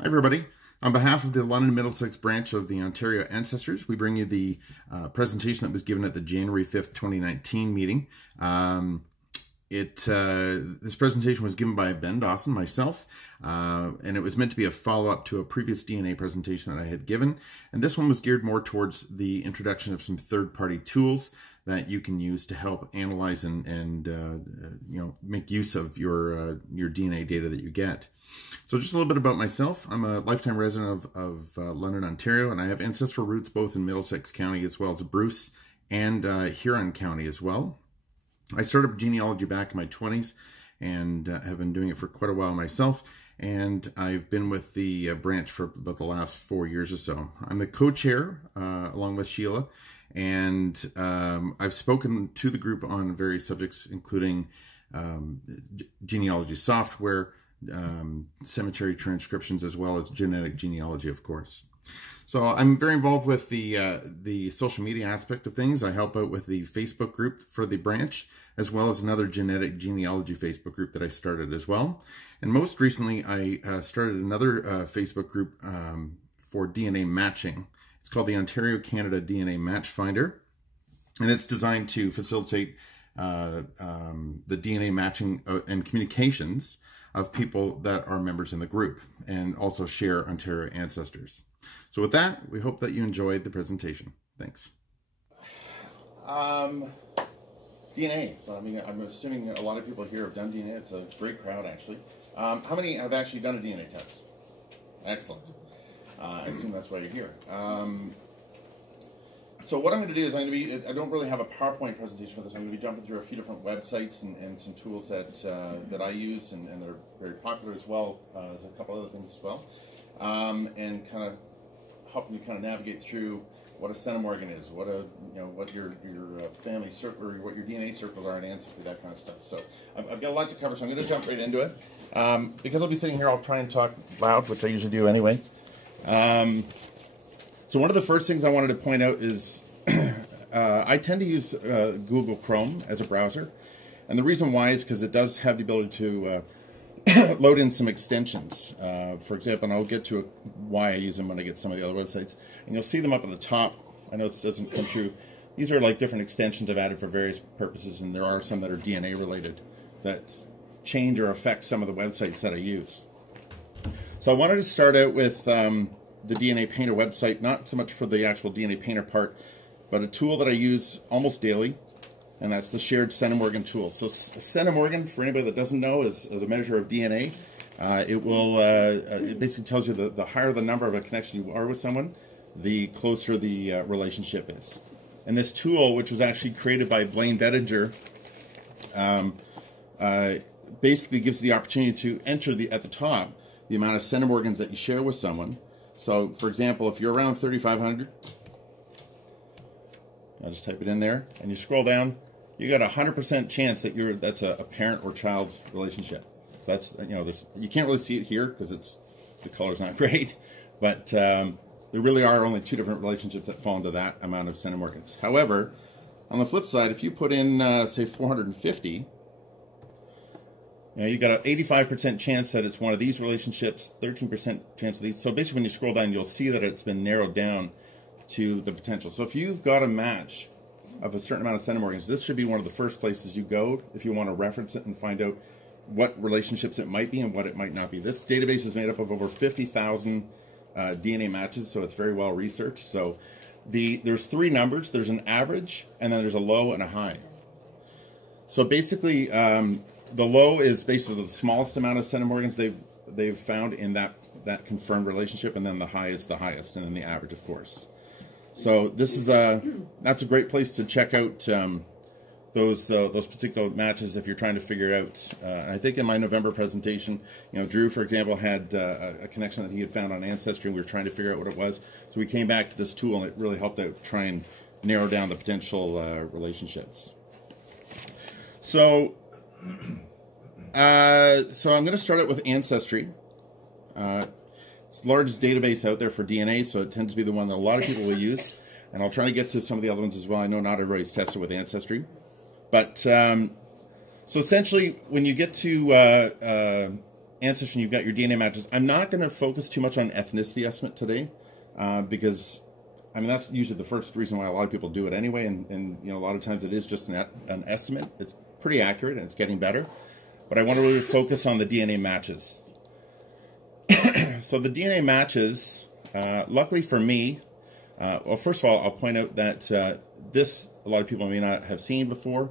Hi, everybody. On behalf of the London Middlesex branch of the Ontario Ancestors, we bring you the presentation that was given at the January 5th, 2019 meeting. This presentation was given by Ben Dawson, myself, and it was meant to be a follow-up to a previous DNA presentation that I had given. And this one was geared more towards the introduction of some third-party tools that you can use to help analyze and make use of your DNA data that you get. So just a little bit about myself. I'm a lifetime resident of London, Ontario, and I have ancestral roots both in Middlesex County as well as Bruce and Huron County as well. I started genealogy back in my 20s and have been doing it for quite a while myself. And I've been with the branch for about the last 4 years or so. I'm the co-chair along with Sheila. And I've spoken to the group on various subjects, including genealogy software, cemetery transcriptions, as well as genetic genealogy, of course. So I'm very involved with the social media aspect of things. I help out with the Facebook group for the branch, as well as another genetic genealogy Facebook group that I started as well. And most recently, I started another Facebook group for DNA matching. It's called the Ontario Canada DNA Match Finder, and it's designed to facilitate the DNA matching and communications of people that are members in the group and also share Ontario ancestors. So with that, we hope that you enjoyed the presentation. Thanks. DNA. So I mean, I'm assuming a lot of people here have done DNA. It's a great crowd, actually. How many have actually done a DNA test? Excellent. I assume that's why you're here. So what I'm going to do is I don't really have a PowerPoint presentation for this. I'm going to be jumping through a few different websites and some tools that I use and that are very popular as well. There's a couple other things as well. And kind of helping you kind of navigate through what a centimorgan is, what your family circle or what your DNA circles are in Ancestry, that kind of stuff. So I've got a lot to cover, so I'm going to jump right into it. Because I'll be sitting here, I'll try and talk loud, which I usually do anyway. So one of the first things I wanted to point out is I tend to use Google Chrome as a browser. And the reason why is because it does have the ability to load in some extensions. For example, and I'll get to why I use them when I get some of the other websites. And you'll see them up at the top. I know it doesn't come through. These are like different extensions I've added for various purposes, and there are some that are DNA related that change or affect some of the websites that I use. So I wanted to start out with the DNA Painter website, not so much for the actual DNA Painter part, but a tool that I use almost daily, and that's the shared centimorgan tool. So centimorgan, for anybody that doesn't know, is a measure of DNA. It basically tells you the higher the number of a connection you are with someone, the closer the relationship is. And this tool, which was actually created by Blaine Bettinger, basically gives the opportunity to enter at the top the amount of centimorgans that you share with someone. So, for example, if you're around 3,500, I'll just type it in there, and you scroll down, you got a 100% chance that that's a parent or child relationship. So that's, you can't really see it here because the color's not great, but there really are only two different relationships that fall into that amount of centimorgans. However, on the flip side, if you put in, say, 450, you got an 85% chance that it's one of these relationships, 13% chance of these. So basically when you scroll down, you'll see that it's been narrowed down to the potential. So if you've got a match of a certain amount of centimorgans, this should be one of the first places you go if you want to reference it and find out what relationships it might be and what it might not be. This database is made up of over 50,000 DNA matches, so it's very well researched. So there's three numbers. There's an average, and then there's a low and a high. So basically, the low is basically the smallest amount of centimorgans they've found in that confirmed relationship, and then the high is the highest, and then the average, of course. So this is that's a great place to check out those particular matches if you're trying to figure it out. I think in my November presentation, Drew, for example, had a connection that he had found on Ancestry, and we were trying to figure out what it was. So we came back to this tool, and it really helped out try and narrow down the potential relationships. So I'm going to start out with Ancestry. It's the largest database out there for DNA, so it tends to be the one that a lot of people will use. And I'll try to get to some of the other ones as well. I know not everybody's tested with Ancestry. But, so essentially, when you get to Ancestry and you've got your DNA matches, I'm not going to focus too much on ethnicity estimate today, because I mean that's usually the first reason why a lot of people do it anyway, and you know, a lot of times it is just an estimate. It's pretty accurate and it's getting better, but I want to really focus on the DNA matches. So the DNA matches, luckily for me, well, first of all, I'll point out that this, a lot of people may not have seen before.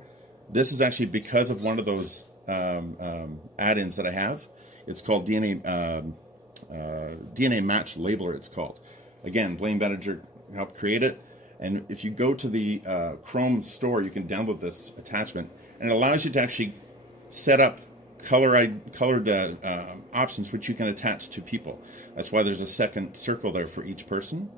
This is actually because of one of those add-ins that I have. It's called DNA Match Labeler, it's called. Again, Blaine Benninger helped create it. And if you go to the Chrome store, you can download this attachment. And it allows you to actually set up colored options which you can attach to people. That's why there's a second circle there for each person.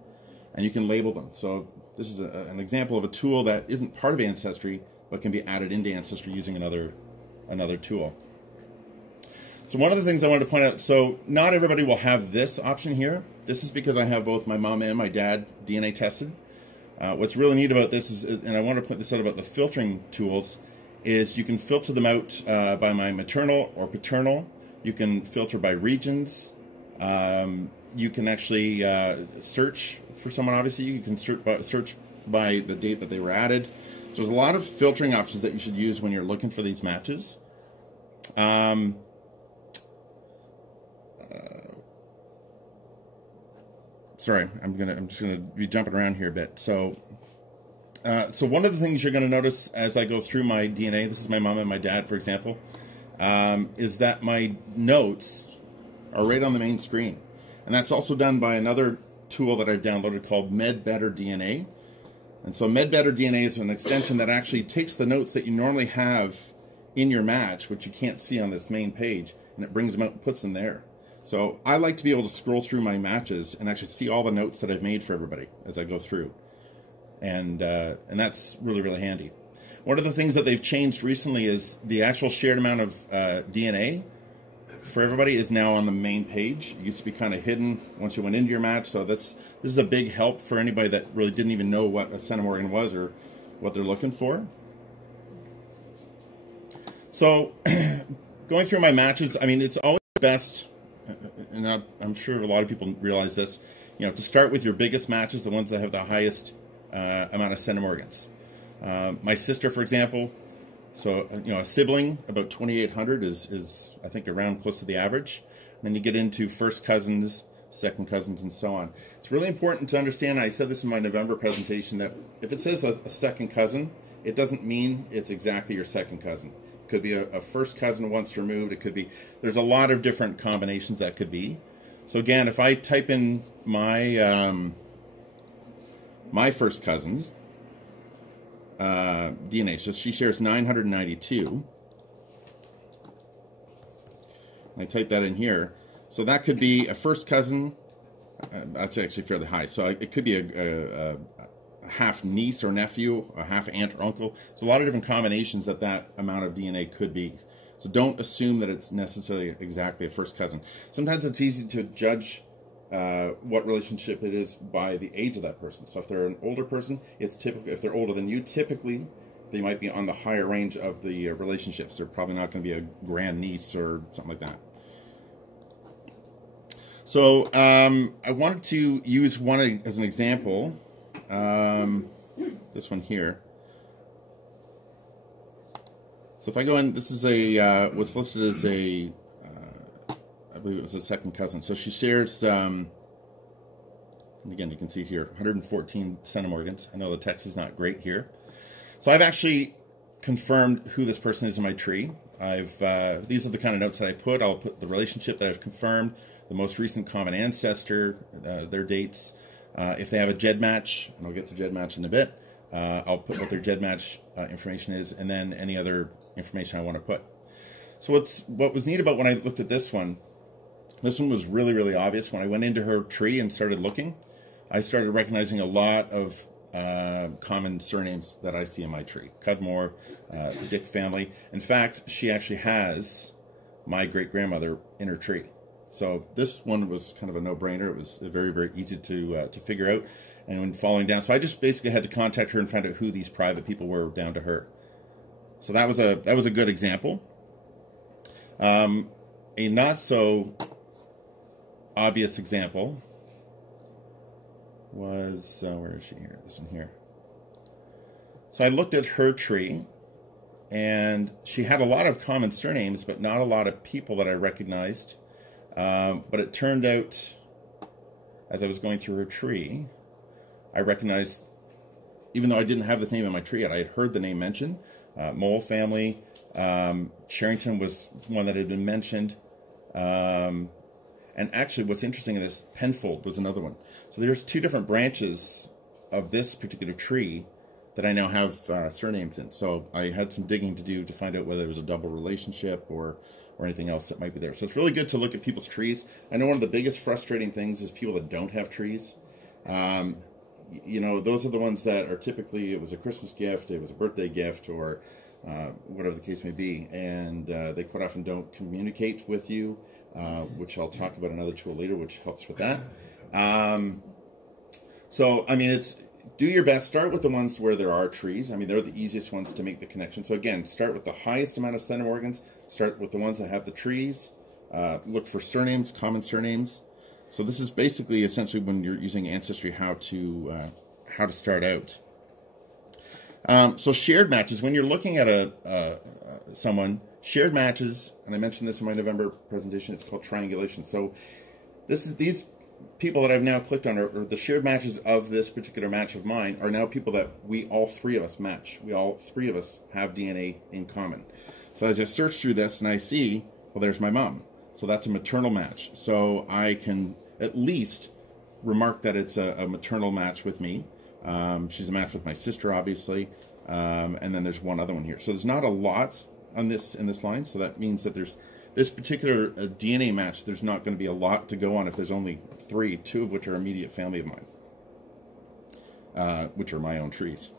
And you can label them. So this is an example of a tool that isn't part of Ancestry, but can be added into Ancestry using another tool. So one of the things I wanted to point out, so not everybody will have this option here. This is because I have both my mom and my dad DNA tested. What's really neat about this is, and I want to point this out about the filtering tools, is you can filter them out by my maternal or paternal. You can filter by regions. You can actually search for someone, obviously. You can search by the date that they were added. So there's a lot of filtering options that you should use when you're looking for these matches. Sorry, I'm just gonna be jumping around here a bit. So one of the things you're gonna notice as I go through my DNA, this is my mom and my dad, for example, is that my notes are right on the main screen. And that's also done by another tool that I've downloaded called MedBetter DNA. And so MedBetter DNA is an extension that actually takes the notes that you normally have in your match, which you can't see on this main page, and it brings them out and puts them there. So I like to be able to scroll through my matches and actually see all the notes that I've made for everybody as I go through. And that's really, really handy. One of the things that they've changed recently is the actual shared amount of DNA for everybody is now on the main page. It used to be kind of hidden once you went into your match, so this is a big help for anybody that really didn't even know what a centimorgan was or what they're looking for. So going through my matches, I mean, it's always best, and I'm sure a lot of people realize this, you know, to start with your biggest matches, the ones that have the highest amount of centimorgans. My sister, for example, so, you know, a sibling, about 2,800 is I think, around close to the average. And then you get into first cousins, second cousins, and so on. It's really important to understand, I said this in my November presentation, that if it says a second cousin, it doesn't mean it's exactly your second cousin. It could be a first cousin once removed. It could be, there's a lot of different combinations that could be. So again, if I type in my, my first cousins, DNA, so she shares 992. I type that in here. So that could be a first cousin. That's actually fairly high. So it could be a half niece or nephew, a half aunt or uncle. So a lot of different combinations that amount of DNA could be. So don't assume that it's necessarily exactly a first cousin. Sometimes it's easy to judge what relationship it is by the age of that person. So if they're an older person, it's typically, if they're older than you, typically they might be on the higher range of the relationships. They're probably not going to be a grandniece or something like that. So I wanted to use one as an example. This one here. So if I go in, this is a what's listed as a I believe it was a second cousin. So she shares, and again, you can see here, 114 centimorgans. I know the text is not great here. So I've actually confirmed who this person is in my tree. These are the kind of notes that I put. I'll put the relationship that I've confirmed, the most recent common ancestor, their dates. If they have a GED match, and I'll get to GED match in a bit, I'll put what their GED match information is, and then any other information I want to put. So what was neat about when I looked at this one was really, really obvious. When I went into her tree and started looking, I started recognizing a lot of common surnames that I see in my tree. Cudmore, Dick family. In fact, she actually has my great-grandmother in her tree. So this one was kind of a no-brainer. It was very, very easy to figure out. And when following down, so I just basically had to contact her and find out who these private people were down to her. So that was a good example. a not so obvious example was, where is she here? This one here. So I looked at her tree, and she had a lot of common surnames, but not a lot of people that I recognized. But it turned out, as I was going through her tree, I recognized, even though I didn't have this name in my tree yet, I had heard the name mentioned. Mole family, Charrington was one that had been mentioned. And actually what's interesting is Penfold was another one. So there's two different branches of this particular tree that I now have surnames in. So I had some digging to do to find out whether it was a double relationship or anything else that might be there. So it's really good to look at people's trees. I know one of the biggest frustrating things is people that don't have trees. You know, those are the ones that are typically, it was a Christmas gift, it was a birthday gift, or whatever the case may be, and they quite often don't communicate with you, which I'll talk about another tool later, which helps with that. So, I mean, it's, do your best. Start with the ones where there are trees. I mean, they're the easiest ones to make the connection. So again, start with the highest amount of centimorgans. Start with the ones that have the trees. Look for surnames, common surnames. So this is basically, essentially, when you're using Ancestry, how to start out. So shared matches. When you're looking at someone, shared matches, and I mentioned this in my November presentation. It's called triangulation. So these people that I've now clicked on, or the shared matches of this particular match of mine, are now people that all three of us match. All three of us have DNA in common. So as I search through this and I see, well, there's my mom. So that's a maternal match. So I can at least remark that it's a maternal match with me. She's a match with my sister, obviously. And then there's one other one here. So there's not a lot on in this line. So that means that there's this particular DNA match, there's not going to be a lot to go on if there's only three, two of which are immediate family of mine, which are my own trees.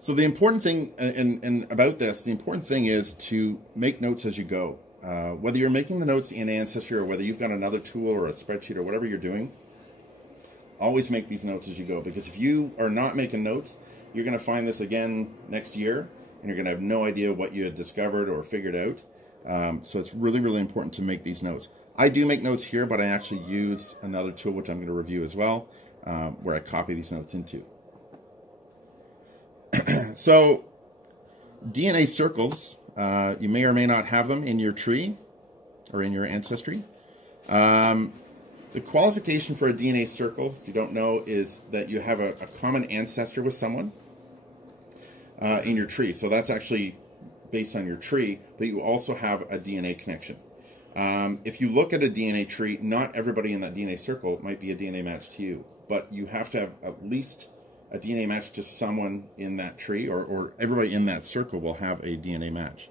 So the important thing about this, the important thing is to make notes as you go. Whether you're making the notes in Ancestry or whether you've got another tool or a spreadsheet or whatever you're doing, always make these notes as you go. Because if you are not making notes, you're going to find this again next year, and you're going to have no idea what you had discovered or figured out. So it's really, really important to make these notes. I do make notes here, but I actually use another tool, which I'm going to review as well, where I copy these notes into. So DNA circles, you may or may not have them in your tree or in your Ancestry. The qualification for a DNA circle, if you don't know, is that you have a common ancestor with someone in your tree. So that's actually based on your tree, but you also have a DNA connection. If you look at a DNA tree, not everybody in that DNA circle might be a DNA match to you, but you have to have at least a DNA match to someone in that tree, or everybody in that circle will have a DNA match.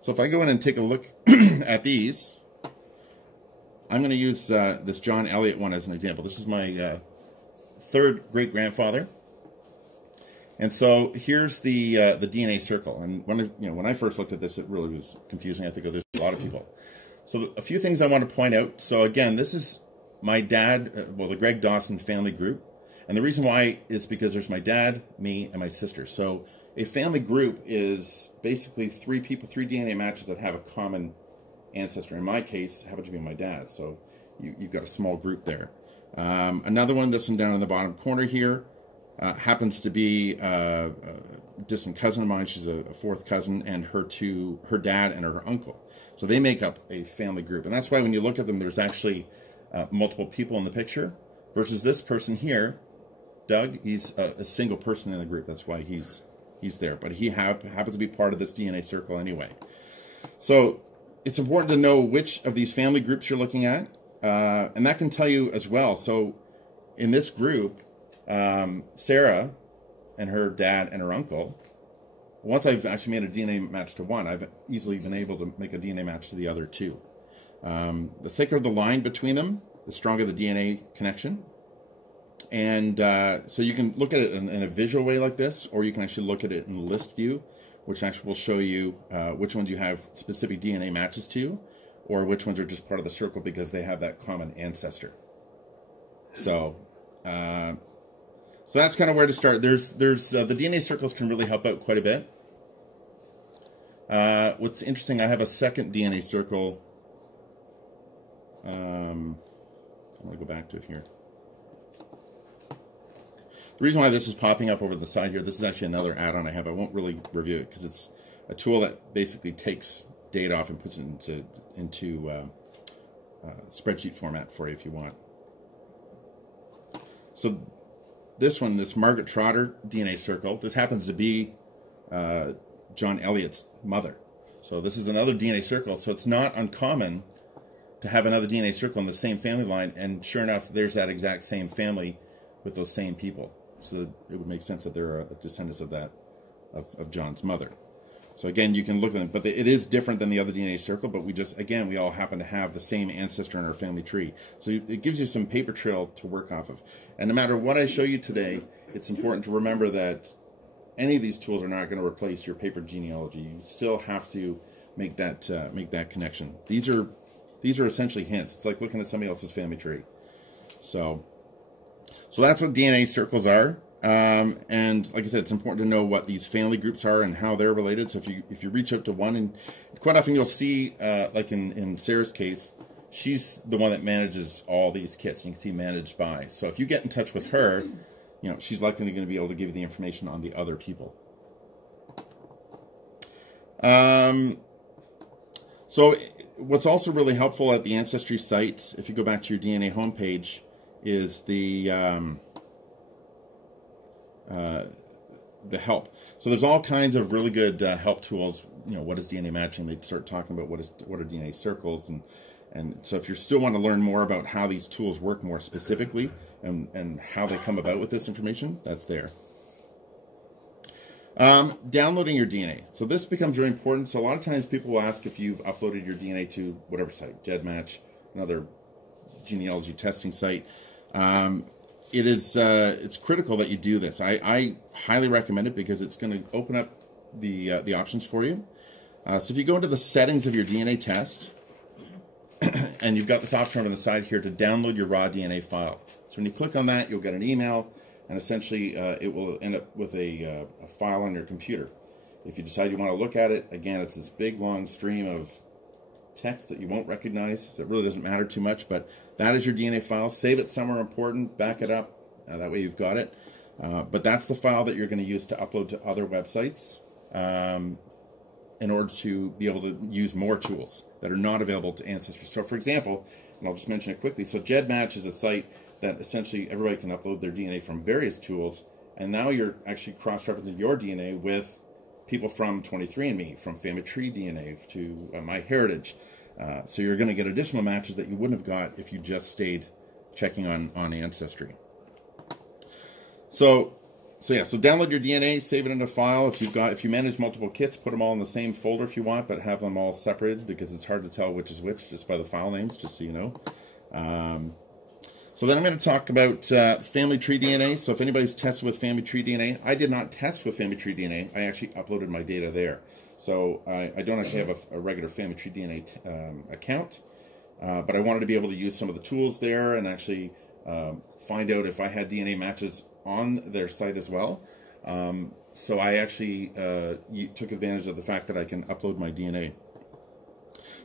So if I go in and take a look at these, I'm going to use this John Elliott one as an example. This is my third great-grandfather. And so here's the DNA circle. And when I first looked at this, it really was confusing. I think there's a lot of people. So a few things I want to point out. So again, this is my dad, well, the Greg Dawson family group. And the reason why is because there's my dad, me, and my sister. So a family group is basically three people, three DNA matches that have a common ancestor. In my case, happen to be my dad. So you've got a small group there. Another one, this one down in the bottom corner here, happens to be a distant cousin of mine. She's a fourth cousin, and her dad and her uncle. So they make up a family group. And that's why when you look at them, there's actually multiple people in the picture, versus this person here, Doug. He's a single person in the group. That's why he's there. But he happens to be part of this DNA circle anyway. So it's important to know which of these family groups you're looking at. And that can tell you as well. So in this group, Sarah and her dad and her uncle, once I've actually made a DNA match to one, I've easily been able to make a DNA match to the other two. The thicker the line between them, the stronger the DNA connection. And so you can look at it in a visual way like this, or you can actually look at it in list view, which actually will show you which ones you have specific DNA matches to, or which ones are just part of the circle because they have that common ancestor. So that's kind of where to start. The DNA circles can really help out quite a bit. What's interesting, I have a second DNA circle. I'm going to go back to it here. The reason why this is popping up over the side here, this is actually another add-on I have. I won't really review it because it's a tool that basically takes data off and puts it into spreadsheet format for you if you want. So this one, this Margaret Trotter DNA circle, this happens to be John Elliott's mother. So this is another DNA circle, so it's not uncommon to have another DNA circle in the same family line, and sure enough, there's that exact same family with those same people. So it would make sense that they're descendants of that, of John's mother. So again, you can look at them, but it is different than the other DNA circle, but we all happen to have the same ancestor in our family tree. So it gives you some paper trail to work off of. And no matter what I show you today, it's important to remember that any of these tools are not going to replace your paper genealogy. You still have to make that connection. These are essentially hints. It's like looking at somebody else's family tree. So that's what DNA circles are. And like I said, it's important to know what these family groups are and how they're related. So if you reach out to one, and quite often you'll see, like in Sarah's case, she's the one that manages all these kits. You can see managed by. So if you get in touch with her, she's likely going to be able to give you the information on the other people. So what's also really helpful at the Ancestry site, if you go back to your DNA homepage, is the help. So there's all kinds of really good help tools. What is DNA matching? They start talking about what are DNA circles, and so if you still want to learn more about how these tools work more specifically and how they come about with this information, that's there. Downloading your DNA. So this becomes very important. So a lot of times people will ask if you've uploaded your DNA to whatever site, GEDmatch, another genealogy testing site. It's critical that you do this. I highly recommend it because it's going to open up the options for you. So if you go into the settings of your DNA test, and you've got this option on the side here to download your raw DNA file. So when you click on that, you'll get an email, and essentially it will end up with a file on your computer. If you decide you want to look at it, again, it's this big long stream of text that you won't recognize. So it really doesn't matter too much, but that is your DNA file. Save it somewhere important, back it up, that way you've got it. But that's the file that you're going to use to upload to other websites in order to be able to use more tools that are not available to Ancestry. So for example, and I'll just mention it quickly, so GEDmatch is a site that essentially everybody can upload their DNA from various tools, and now you're actually cross-referencing your DNA with people from 23andMe, from Family Tree DNA to MyHeritage. So you're going to get additional matches that you wouldn't have got if you just stayed checking on Ancestry. So download your DNA, save it in a file. If you manage multiple kits, put them all in the same folder if you want, but have them all separated because it's hard to tell which is which just by the file names, just so you know. So then I'm going to talk about Family Tree DNA. So if anybody's tested with Family Tree DNA, I did not test with Family Tree DNA. I actually uploaded my data there. So I don't actually have a regular Family Tree DNA account, but I wanted to be able to use some of the tools there and actually find out if I had DNA matches on their site as well. So I actually took advantage of the fact that I can upload my DNA.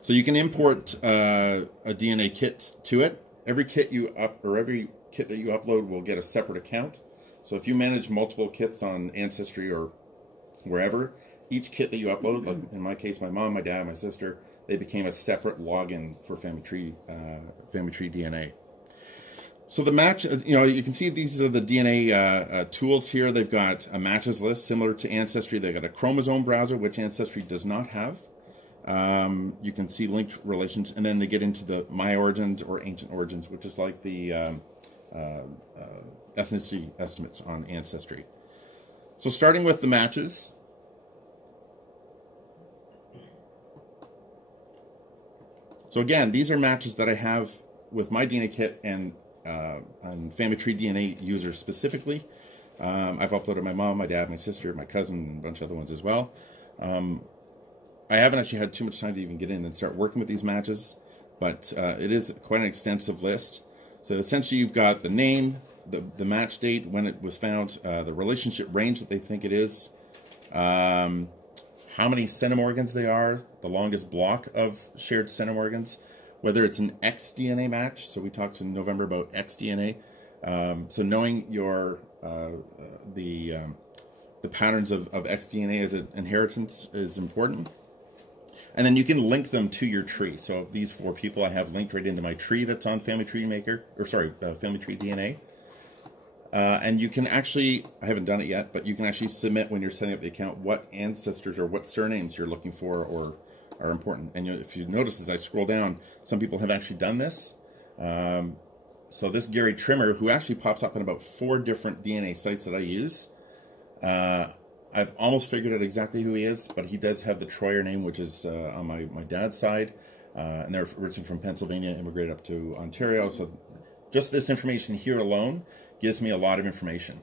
So you can import a DNA kit to it. Every kit every kit that you upload will get a separate account. So if you manage multiple kits on Ancestry or wherever, each kit that you upload, like in my case, my mom, my dad, my sister, they became a separate login for Family Tree DNA. So the match, you can see these are the DNA tools here. They've got a matches list similar to Ancestry. They've got a chromosome browser, which Ancestry does not have. You can see linked relations, and then they get into the My Origins or Ancient Origins, which is like the ethnicity estimates on Ancestry. So starting with the matches. So again, these are matches that I have with my DNA kit and on Family Tree DNA users specifically. I've uploaded my mom, my dad, my sister, my cousin, and a bunch of other ones as well. I haven't actually had too much time to even get in and start working with these matches, but it is quite an extensive list. So essentially you've got the name, the match date, when it was found, the relationship range that they think it is, how many centimorgans they are, the longest block of shared centimorgans, whether it's an X DNA match. So we talked in November about X DNA. So knowing your the patterns of X DNA as an inheritance is important. And then you can link them to your tree. So these 4 people I have linked right into my tree that's on Family Tree Maker, or sorry, Family Tree DNA. And you can actually, I haven't done it yet, but you can actually submit when you're setting up the account what ancestors or what surnames you're looking for or are important. And if you notice as I scroll down, some people have actually done this. So this Gary Trimmer, who actually pops up in about 4 different DNA sites that I use, I've almost figured out exactly who he is, but he does have the Troyer name, which is on my dad's side. And they're originally from Pennsylvania, immigrated up to Ontario. So just this information here alone gives me a lot of information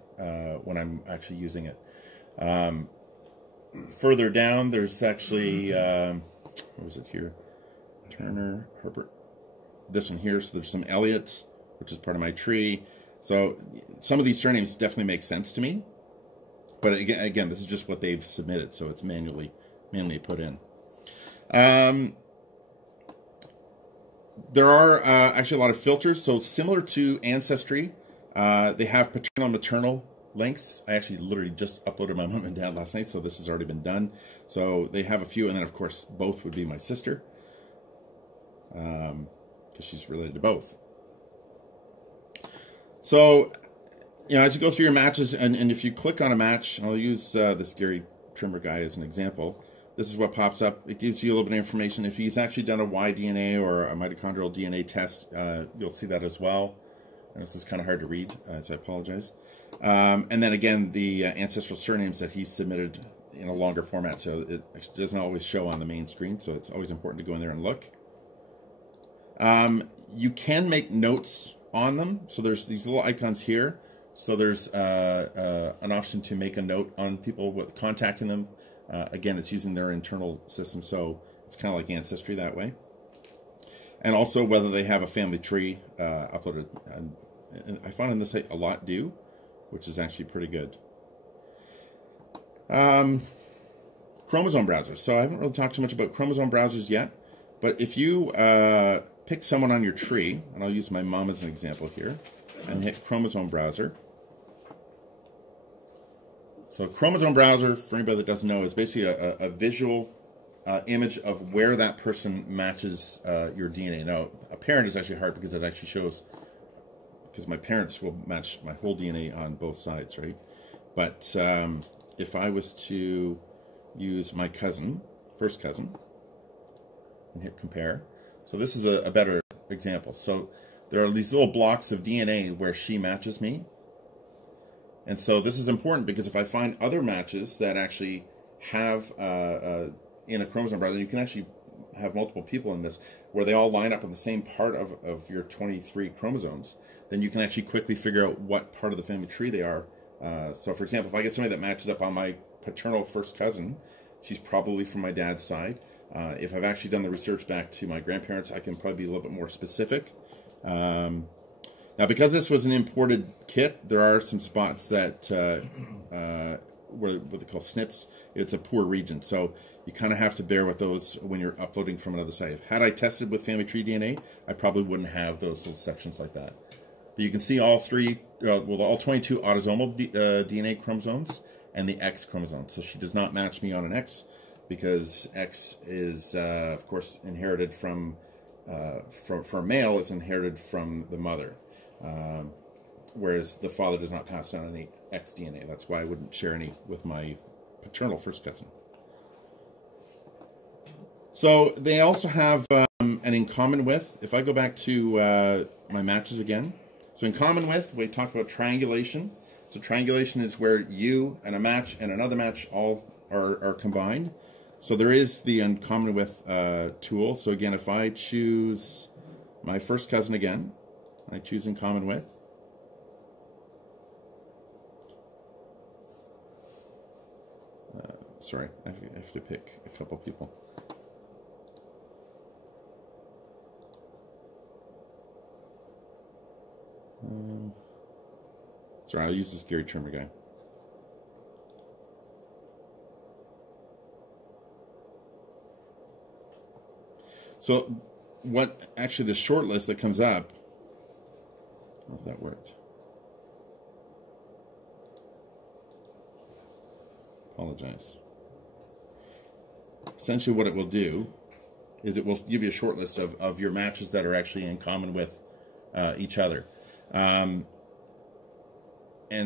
when I'm actually using it. Further down, there's actually, what was it here? Turner, Herbert. This one here, so there's some Elliots, which is part of my tree. So some of these surnames definitely make sense to me. But again, this is just what they've submitted, so it's manually put in. There are actually a lot of filters. So similar to Ancestry, they have paternal and maternal links. I actually literally just uploaded my mom and dad last night, so this has already been done. So they have a few, and then of course both would be my sister, because she's related to both. So, you know, as you go through your matches, and if you click on a match, I'll use this Gary Trimmer guy as an example. This is what pops up. It gives you a little bit of information. If he's actually done a Y-DNA or a mitochondrial DNA test, you'll see that as well. And this is kind of hard to read, so I apologize. And then again, the ancestral surnames that he submitted in a longer format, so it doesn't always show on the main screen, so it's always important to go in there and look. You can make notes on them. So there's these little icons here. So there's an option to make a note on people with contacting them. Again, it's using their internal system, so it's kind of like Ancestry that way. And also whether they have a family tree uploaded. And I found on this site a lot do, which is actually pretty good. Chromosome browsers. So I haven't really talked too much about chromosome browsers yet, but if you pick someone on your tree, and I'll use my mom as an example here, and hit chromosome browser. So chromosome browser, for anybody that doesn't know, is basically a visual image of where that person matches your DNA. Now, a parent is actually hard because it actually shows, because my parents will match my whole DNA on both sides, right? But if I was to use my cousin, first cousin, and hit compare, so this is a better example. So there are these little blocks of DNA where she matches me. And so this is important because if I find other matches that actually have in a chromosome browser, you can actually have multiple people in this where they all line up on the same part of your 23 chromosomes, then you can actually quickly figure out what part of the family tree they are. So for example, if I get somebody that matches up on my paternal first cousin, she's probably from my dad's side. If I've actually done the research back to my grandparents, I can probably be a little bit more specific. Now, because this was an imported kit, there are some spots that what they call SNPs. It's a poor region, so you kind of have to bear with those when you're uploading from another site. Had I tested with Family Tree DNA, I probably wouldn't have those little sections like that. But you can see all three, well, all 22 autosomal DNA chromosomes and the X chromosome. So she does not match me on an X because X is, of course, inherited from for a male, it's inherited from the mother. Whereas the father does not pass down any X DNA. That's why I wouldn't share any with my paternal first cousin. So they also have an in common with. If I go back to my matches again, so in common with, we talked about triangulation. So triangulation is where you and a match and another match all are combined. So there is the in common with tool. So again, if I choose my first cousin again, I choose in common with. Sorry, I have to pick a couple people. Sorry, I'll use this Gary Trimmer guy. So what actually the short list that comes up, I don't know if that worked. Apologize. Essentially what it will do is it will give you a short list of your matches that are actually in common with each other. And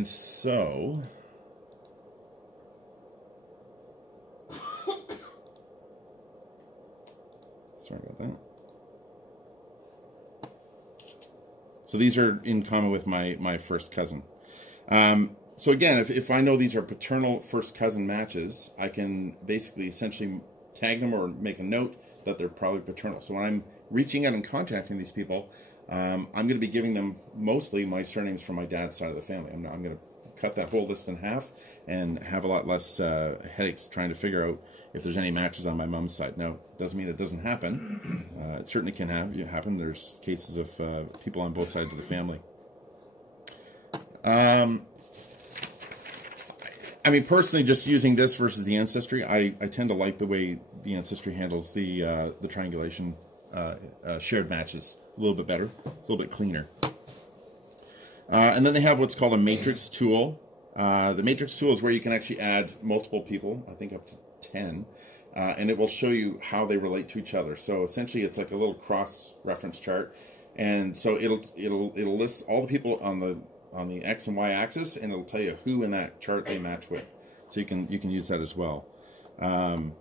so... Sorry about that. So these are in common with my first cousin. So again, if I know these are paternal first cousin matches, I can basically essentially tag them or make a note that they're probably paternal. So when I'm reaching out and contacting these people, I'm going to be giving them mostly my surnames from my dad's side of the family. I'm going to cut that whole list in half and have a lot less headaches trying to figure out if there's any matches on my mom's side. Now, it doesn't mean it doesn't happen. It certainly can happen. There's cases of people on both sides of the family. I mean, personally, just using this versus the Ancestry, I tend to like the way the Ancestry handles the triangulation shared matches a little bit better. It's a little bit cleaner. And then they have what's called a matrix tool. The matrix tool is where you can actually add multiple people, I think up to 10, and it will show you how they relate to each other. So essentially, it's like a little cross-reference chart, and so it'll list all the people on the X and Y axis, and it'll tell you who in that chart they match with. So you can use that as well. Again,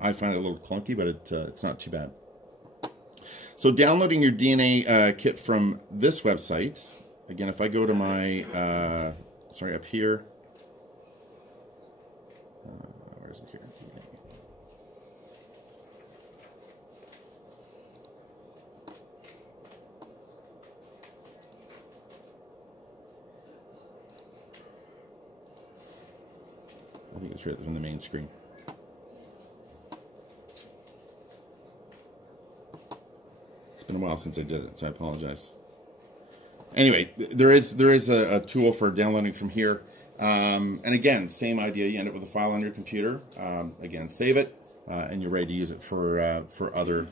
I find it a little clunky, but it's not too bad. So downloading your DNA kit from this website, again, if I go to my, up here, where is it here? I think it's right on the main screen. It's been a while since I did it, so I apologize. Anyway, there is a tool for downloading from here. And again, same idea. You end up with a file on your computer. Again, save it, and you're ready to use it for other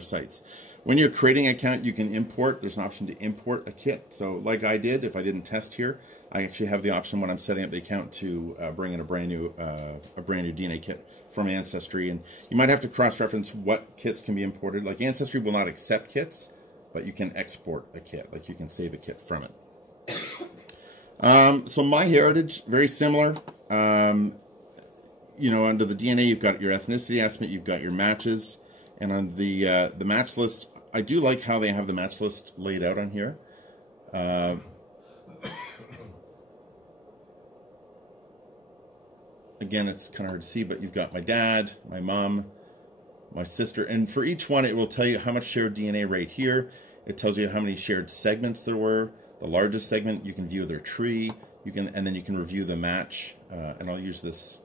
sites. When you're creating an account, you can import. There's an option to import a kit. So like I did, if I didn't test here, I actually have the option when I'm setting up the account to bring in a brand new DNA kit from Ancestry. And you might have to cross-reference what kits can be imported. Like Ancestry will not accept kits, but you can export a kit. Like you can save a kit from it. So MyHeritage, very similar. You know, under the DNA, you've got your ethnicity estimate, you've got your matches, and on the match list, I do like how they have the match list laid out on here. Again, it's kind of hard to see, but you've got my dad, my mom, my sister, and for each one, it will tell you how much shared DNA right here. It tells you how many shared segments there were. The largest segment, you can view their tree. And then you can review the match. And I'll use this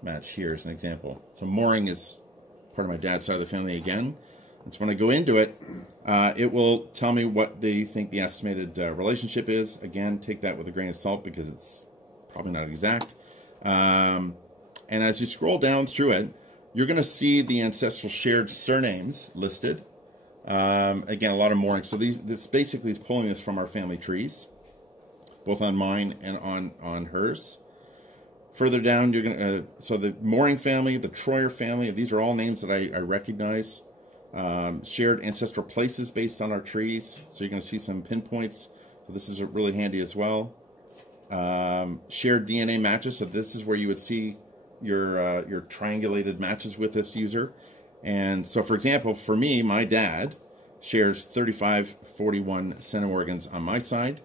match here as an example. So mooring is part of my dad's side of the family again. And so when I go into it, it will tell me what they think the estimated relationship is. Again, take that with a grain of salt because it's probably not exact. And as you scroll down through it, you're going to see the ancestral shared surnames listed. Again, a lot of mooring. So this basically is pulling this from our family trees, both on mine and on hers. Further down, you're going to, so the mooring family, the Troyer family, these are all names that I recognize. Shared ancestral places based on our trees. So you're going to see some pinpoints. So this is really handy as well. Shared DNA matches. So this is where you would see your triangulated matches with this user. And so, for example, for me, my dad shares 3541 centimorgans on my side.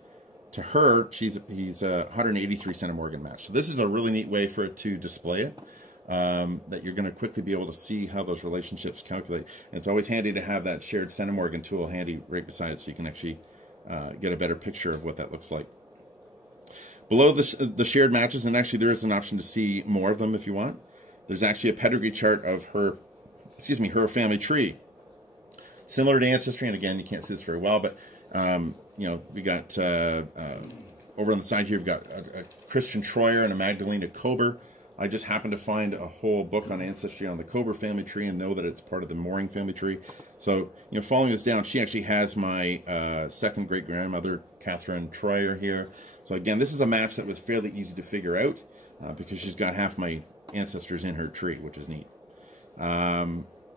To her, he's a 183 centimorgan match. So this is a really neat way for it to display it, that you're going to quickly be able to see how those relationships calculate. And it's always handy to have that shared centimorgan tool handy right beside it so you can actually get a better picture of what that looks like. Below the shared matches, and actually there is an option to see more of them if you want, there's actually a pedigree chart of her family tree. Similar to Ancestry, and again, you can't see this very well, but you know, we got over on the side here, we've got a Christian Troyer and a Magdalena Kober. I just happened to find a whole book on ancestry on the Cobra family tree and know that it's part of the Mooring family tree. So, you know, following this down, she actually has my second great-grandmother, Catherine Trier, here. So again, this is a match that was fairly easy to figure out because she's got half my ancestors in her tree, which is neat.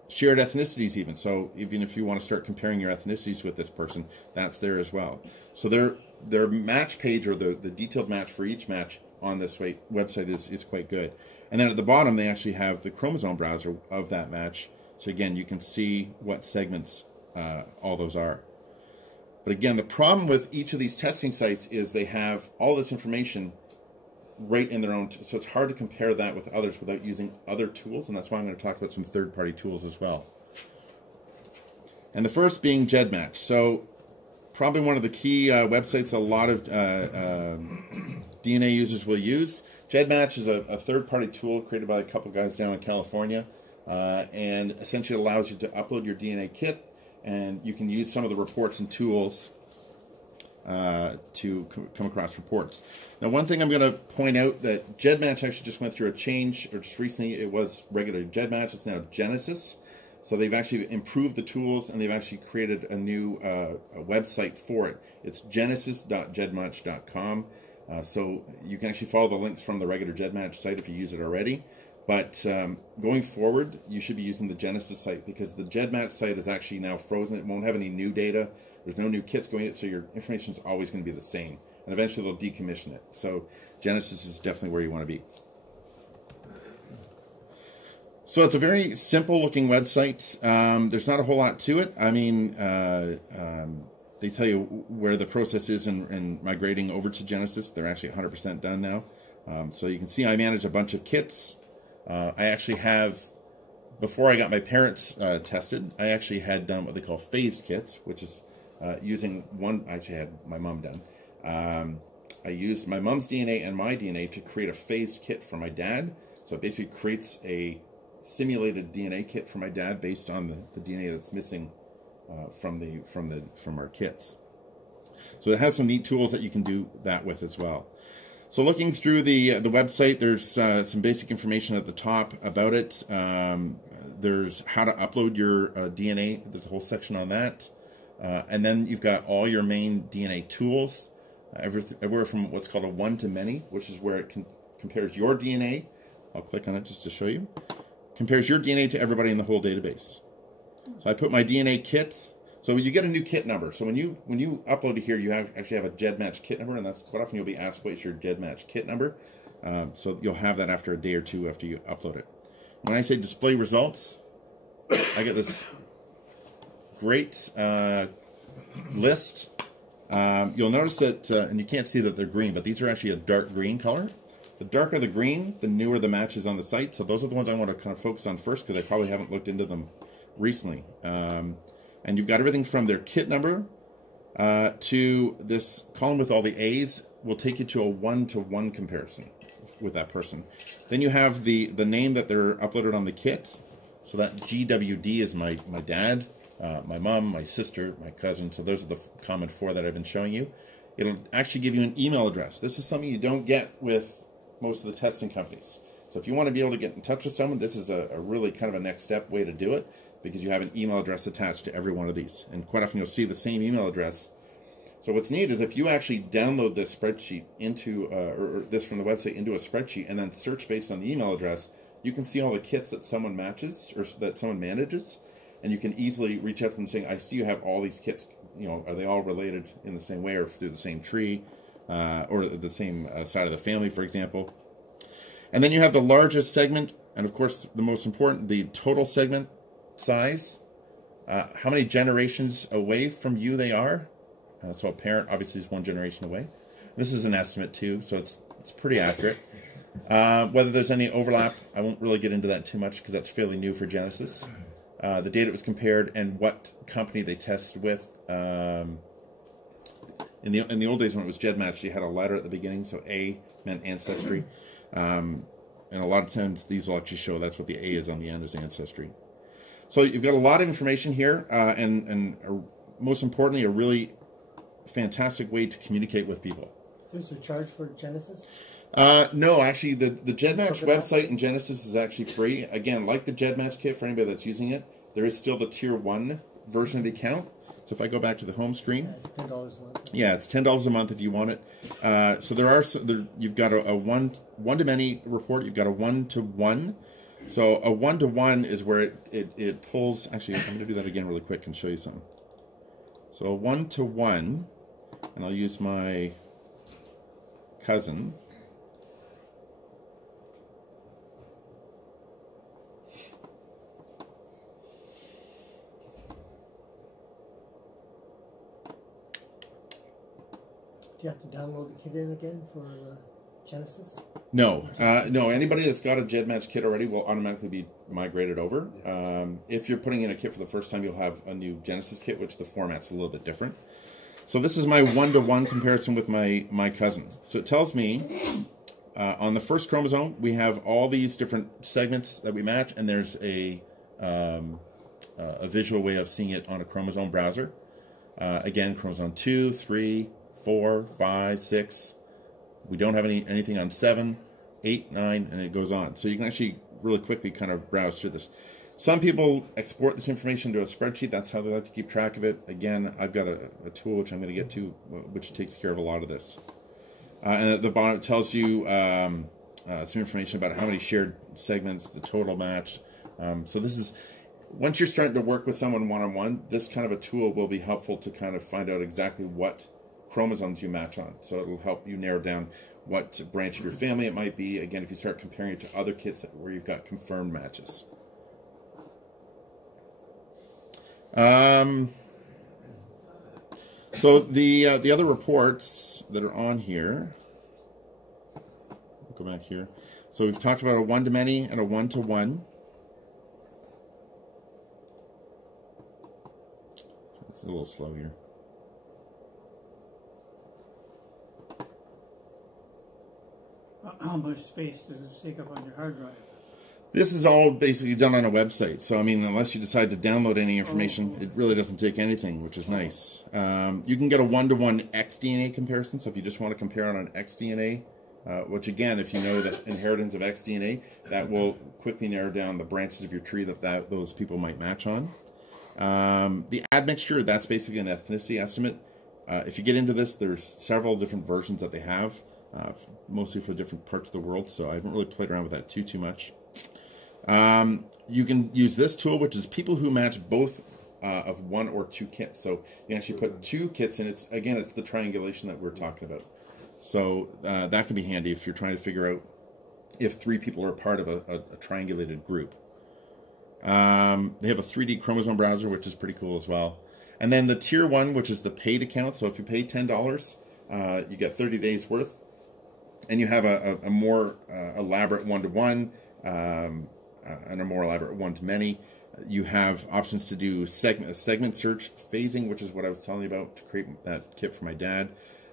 Shared ethnicities even. So even if you want to start comparing your ethnicities with this person, that's there as well. So their match page, or the detailed match for each match on this website is quite good. And then at the bottom, they actually have the chromosome browser of that match. So again, you can see what segments all those are. But again, the problem with each of these testing sites is they have all this information right in their own, so it's hard to compare that with others without using other tools, and that's why I'm going to talk about some third-party tools as well. And the first being GEDmatch. So probably one of the key websites a lot of DNA users will use. GEDmatch is a third-party tool created by a couple guys down in California, and essentially allows you to upload your DNA kit, and you can use some of the reports and tools to come across reports. Now, one thing I'm going to point out that GEDmatch actually just went through a change, or just recently it was regular GEDmatch, it's now Genesis. So they've actually improved the tools, and they've actually created a new website for it. It's genesis.gedmatch.com. So you can actually follow the links from the regular GEDmatch site if you use it already. But going forward, you should be using the Genesis site, because the GEDmatch site is actually now frozen. It won't have any new data. There's no new kits going in, so your information is always going to be the same. And eventually they'll decommission it. So Genesis is definitely where you want to be. So it's a very simple looking website. There's not a whole lot to it. I mean, they tell you where the process is in migrating over to Genesis. They're actually 100% done now. So you can see I manage a bunch of kits. I actually have, before I got my parents tested, I actually had done what they call phased kits, which is using one, I actually had my mom done. I used my mom's DNA and my DNA to create a phased kit for my dad. So it basically creates a simulated DNA kit for my dad based on the DNA that's missing from our kits. So it has some neat tools that you can do that with as well. So looking through the website, there's some basic information at the top about it. There's how to upload your DNA. There's a whole section on that. And then you've got all your main DNA tools, everywhere from what's called a one-to-many, which is where it compares your DNA. I'll click on it just to show you. Compares your DNA to everybody in the whole database. So I put my DNA kit. So you get a new kit number. So when you upload it here, you actually have a GEDmatch kit number, and that's quite often you'll be asked what's your GEDmatch kit number. So you'll have that after a day or two after you upload it. When I say display results, I get this great list. You'll notice that, and you can't see that they're green, but these are actually a dark green color. The darker the green, the newer the matches on the site. So those are the ones I want to kind of focus on first, because I probably haven't looked into them recently. And you've got everything from their kit number to this column with all the A's will take you to a one-to-one comparison with that person. Then you have the name that they're uploaded on the kit. So that GWD is my dad, my mom, my sister, my cousin. So those are the common four that I've been showing you. It'll actually give you an email address. This is something you don't get with most of the testing companies. So if you want to be able to get in touch with someone, this is a really kind of a next step way to do it, because you have an email address attached to every one of these. And quite often you'll see the same email address. So what's neat is if you actually download this spreadsheet into, or this from the website into a spreadsheet and then search based on the email address, you can see all the kits that someone matches or that someone manages. And you can easily reach out to them saying, I see you have all these kits, you know, are they all related in the same way or through the same tree or the same side of the family, for example. And then you have the largest segment, and of course the most important, the total segment size, how many generations away from you they are. So a parent obviously is one generation away. This is an estimate too, so it's pretty accurate. Whether there's any overlap, I won't really get into that too much because that's fairly new for Genesis. The data was compared and what company they tested with. In the old days when it was GEDmatch, you had a letter at the beginning, so A meant ancestry. And a lot of times these will actually show that's what the A is on the end, is ancestry. So you've got a lot of information here, and most importantly, a really fantastic way to communicate with people. There's a charge for Genesis? No, actually, the GEDmatch website in Genesis is actually free. Again, like the GEDmatch kit, for anybody that's using it, there is still the Tier 1 version of the account. So if I go back to the home screen, it's $10 a month. Yeah, it's $10 a month if you want it. So you've got a one-to-many report. You've got a one-to-one. So a one-to-one is where it pulls. Actually, I'm going to do that again really quick and show you something. So a one-to-one, and I'll use my cousin. Do you have to download the kit in again for Genesis? No. No, anybody that's got a GEDmatch kit already will automatically be migrated over. If you're putting in a kit for the first time, you'll have a new Genesis kit, which the format's a little bit different. So this is my one-to-one comparison with my cousin. So it tells me on the first chromosome, we have all these different segments that we match, and there's a visual way of seeing it on a chromosome browser. Again, chromosome 2, 3, 4, 5, 6. We don't have anything on 7, 8, 9, and it goes on. So you can actually really quickly kind of browse through this. Some people export this information to a spreadsheet. That's how they like to keep track of it. Again, I've got a tool which I'm going to get to, which takes care of a lot of this. And at the bottom it tells you some information about how many shared segments, the total match. So this is, once you're starting to work with someone one-on-one, this kind of a tool will be helpful to kind of find out exactly what chromosomes you match on. So it'll help you narrow down what branch of your family it might be. Again, if you start comparing it to other kits where you've got confirmed matches. So the other reports that are on here, go back here. So we've talked about a one-to-many and a one-to-one. It's a little slow here. How much space does it take up on your hard drive? This is all basically done on a website. So, I mean, unless you decide to download any information, it really doesn't take anything, which is nice. You can get a one-to-one XDNA comparison. So if you just want to compare on an XDNA, which again, if you know the inheritance of XDNA, that will quickly narrow down the branches of your tree that those people might match on. The admixture, that's basically an ethnicity estimate. If you get into this, there's several different versions that they have. Mostly for different parts of the world, so I haven't really played around with that too much. You can use this tool, which is people who match both of one or two kits. So you actually put two kits in. It's the triangulation that we're talking about. So that can be handy if you're trying to figure out if three people are part of a triangulated group. They have a 3D chromosome browser, which is pretty cool as well. And then the Tier 1, which is the paid account. So if you pay $10, you get 30 days worth. And you have a more elaborate one-to-one and a more elaborate one-to-many. You have options to do segment search, phasing, which is what I was telling you about to create that kit for my dad,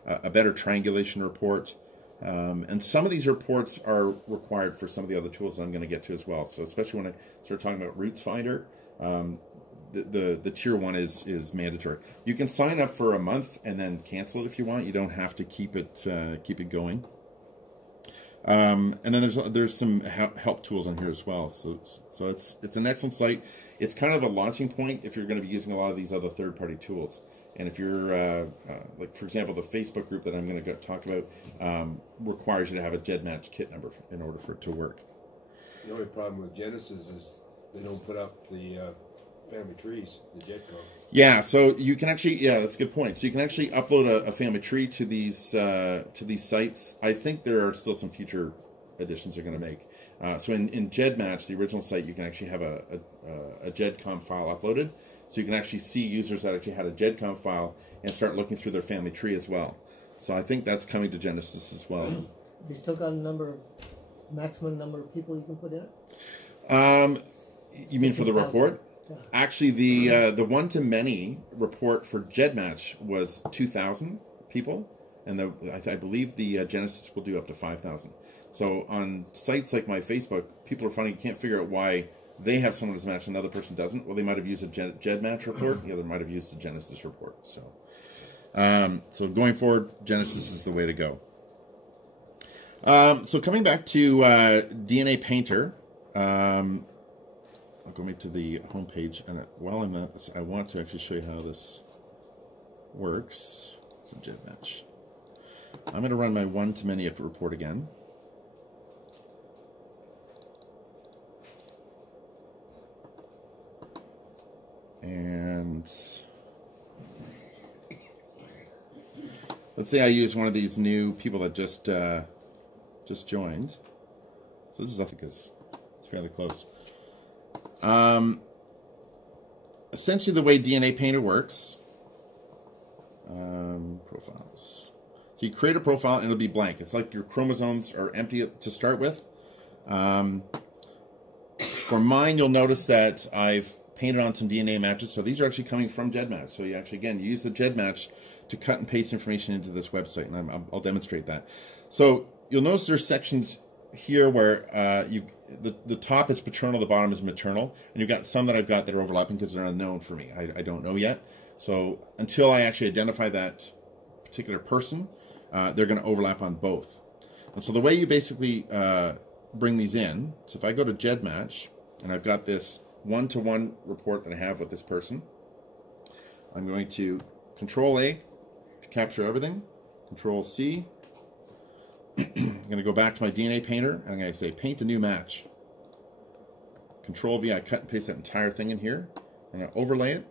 a better triangulation report. And some of these reports are required for some of the other tools that I'm going to get to as well. So especially when I start talking about Roots Finder, the Tier 1 is mandatory. You can sign up for a month and then cancel it if you want. You don't have to keep it going. And then there's some help tools on here as well. So it's an excellent site. It's kind of a launching point if you're going to be using a lot of these other third-party tools. And if you're, like for example, the Facebook group that I'm going to talk about requires you to have a GEDmatch kit number in order for it to work. The only problem with Genesis is they don't put up the family trees, the GEDcom. Yeah, so you can actually, that's a good point. So you can actually upload a family tree to these sites. I think there are still some future additions they're going to make. So in GEDmatch, the original site, you can actually have a GEDcom file uploaded. So you can actually see users that actually had a GEDcom file and start looking through their family tree as well. So I think that's coming to Genesis as well. They still got a maximum number of people you can put in it? You mean for the report? Yeah. Actually, the one-to-many report for GEDmatch was 2,000 people, and I believe the Genesis will do up to 5,000. So on sites like my Facebook, people are finding you can't figure out why they have someone who's matched and another person doesn't. Well, they might have used a GEDmatch report, the other might have used a Genesis report. So, so going forward, Genesis is the way to go. So coming back to DNA Painter, I'll go maybe to the home page, and while I'm at this, I want to actually show you how this works. It's a jet match. I'm going to run my one-to-many report again. And let's say I use one of these new people that just joined. So this is, I think, it's fairly close. Essentially, the way DNA Painter works, profiles. So you create a profile and it'll be blank. It's like your chromosomes are empty to start with. For mine, you'll notice that I've painted on some DNA matches. So these are actually coming from GEDmatch. So you actually, again, use the GEDmatch to cut and paste information into this website, and I'll demonstrate that. So you'll notice there's sections here where the top is paternal, the bottom is maternal, and you've got some that I've got that are overlapping because they're unknown for me. I don't know yet. So until I actually identify that particular person, they're going to overlap on both. And so the way you basically bring these in, so if I go to GEDmatch, and I've got this one-to-one report that I have with this person, I'm going to Control-A to capture everything, Control-C. I'm going to go back to my DNA Painter, and I'm going to say paint a new match. Control-V, I cut and paste that entire thing in here. I'm going to overlay it.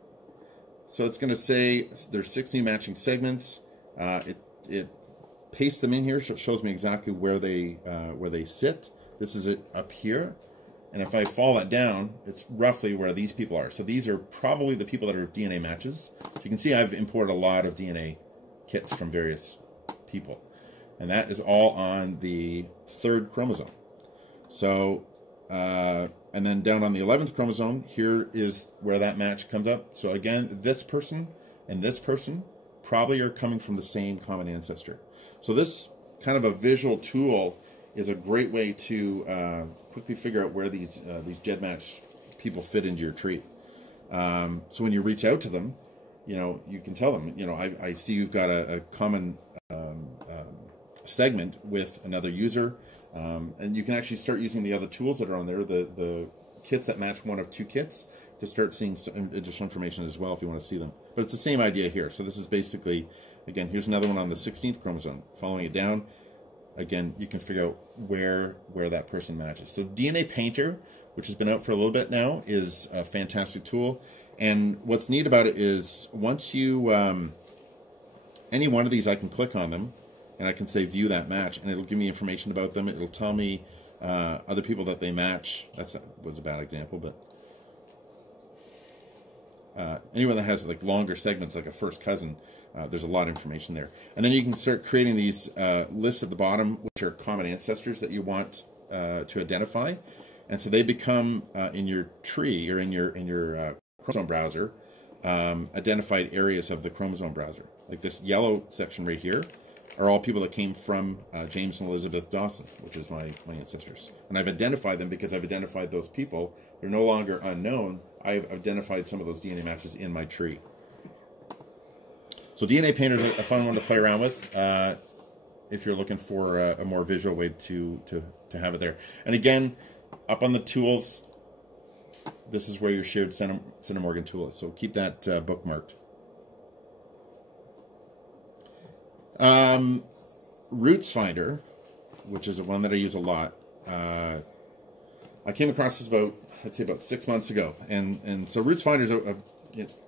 So it's going to say there's 6 new matching segments. It pastes them in here, so it shows me exactly where they sit. This is it up here. And if I follow that down, it's roughly where these people are. So these are probably the people that are DNA matches. So you can see I've imported a lot of DNA kits from various people. And that is all on the 3rd chromosome. So, and then down on the 11th chromosome, here is where that match comes up. So again, this person and this person probably are coming from the same common ancestor. So this kind of a visual tool is a great way to quickly figure out where these GEDmatch people fit into your tree. So when you reach out to them, you can tell them, I see you've got a common segment with another user, and you can actually start using the other tools that are on there, the kits that match one of 2 kits, to start seeing some additional information as well if you want to see them. But it's the same idea here. So this is basically, again, here's another one on the 16th chromosome. Following it down, again, you can figure out where that person matches. So DNA Painter, which has been out for a little bit now, is a fantastic tool. And what's neat about it is once you, any one of these, I can click on them, and I can say view that match, and it'll give me information about them. It'll tell me other people that they match. That was a bad example, but anyone that has like longer segments, like a first cousin, there's a lot of information there. And then you can start creating these lists at the bottom, which are common ancestors that you want to identify. And so they become in your tree or in your chromosome browser, identified areas of the chromosome browser. Like this yellow section right here are all people that came from James and Elizabeth Dawson, which is my ancestors. And I've identified them because I've identified those people. They're no longer unknown. I've identified some of those DNA matches in my tree. So DNA Painter is a fun one to play around with if you're looking for a more visual way to have it there. And again, up on the tools, this is where your shared Centimorgan tool is. So keep that bookmarked. Roots Finder, which is one that I use a lot. I came across this I'd say about 6 months ago, and so Roots Finder is a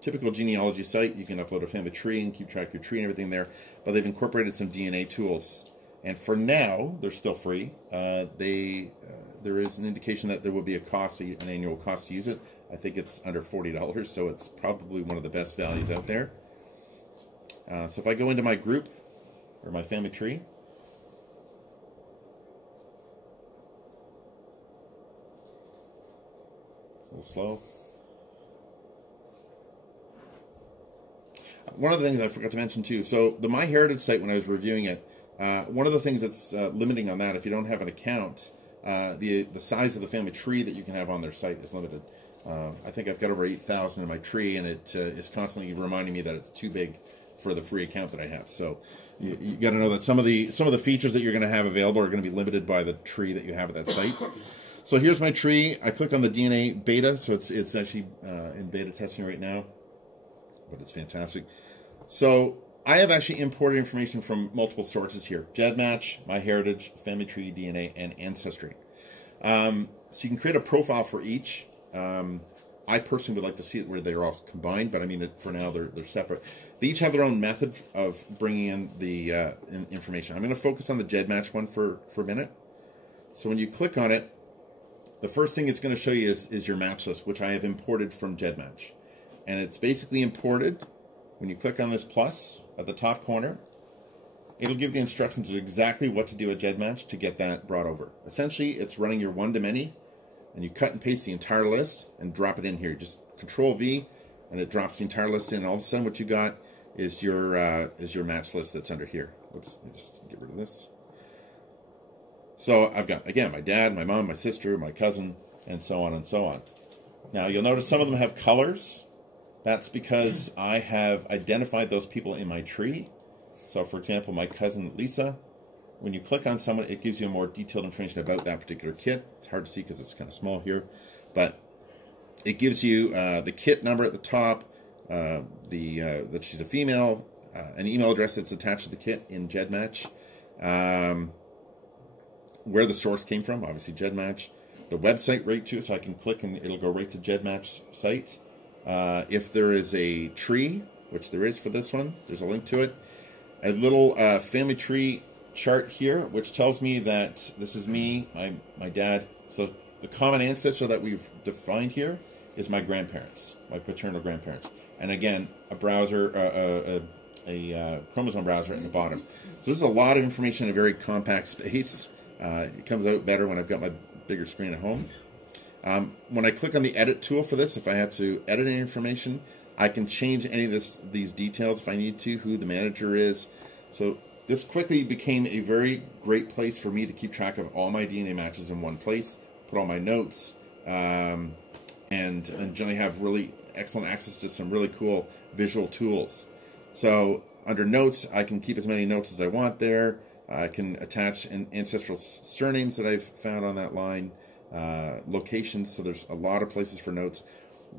typical genealogy site. You can upload a family tree and keep track of your tree and everything there, but they've incorporated some DNA tools, and for now they're still free. There is an indication that there will be an annual cost to use it. I think it's under $40, so it's probably one of the best values out there. So if I go into my group or my family tree, it's a little slow. One of the things I forgot to mention too, so the MyHeritage site, when I was reviewing it, one of the things that's limiting on that, if you don't have an account, the size of the family tree that you can have on their site is limited. I think I've got over 8,000 in my tree, and it is constantly reminding me that it's too big for the free account that I have. So you got to know that some of the features that you're going to have available are going to be limited by the tree that you have at that site. So here's my tree. I click on the DNA beta, so it's actually in beta testing right now, but it's fantastic. So I have actually imported information from multiple sources here: GEDmatch, MyHeritage, Family Tree, DNA, and Ancestry. So you can create a profile for each. I personally would like to see it where they're all combined, but I mean, for now they're separate. They each have their own method of bringing in the information. I'm going to focus on the GEDmatch one for a minute. So when you click on it, the first thing it's going to show you is your match list, which I have imported from GEDmatch. And it's basically imported. When you click on this plus at the top corner, it'll give the instructions of exactly what to do at GEDmatch to get that brought over. Essentially, it's running your one-to-many, and you cut and paste the entire list and drop it in here. Just Control-V, and it drops the entire list in. All of a sudden, what you got is your match list that's under here. Whoops, let me just get rid of this. So I've got, again, my dad, my mom, my sister, my cousin, and so on and so on. Now, you'll notice some of them have colors. That's because I have identified those people in my tree. So, for example, my cousin Lisa, when you click on someone, it gives you more detailed information about that particular kit. It's hard to see because it's kind of small here, but it gives you the kit number at the top, that she's a female, an email address that's attached to the kit in GEDmatch, where the source came from, obviously GEDmatch, the website right to it, so I can click and it'll go right to GEDmatch site. If there is a tree, which there is for this one, there's a link to it. A little family tree chart here, which tells me that this is me, my dad. So the common ancestor that we've defined here is my grandparents, my paternal grandparents. And again, a browser, a chromosome browser at the bottom. So this is a lot of information in a very compact space. It comes out better when I've got my bigger screen at home. When I click on the edit tool for this, if I have to edit any information, I can change any of these details if I need to, who the manager is. So this quickly became a very great place for me to keep track of all my DNA matches in one place, put all my notes, and generally have really excellent access to some really cool visual tools. So under notes, I can keep as many notes as I want there. I can attach ancestral surnames that I've found on that line, locations, so there's a lot of places for notes.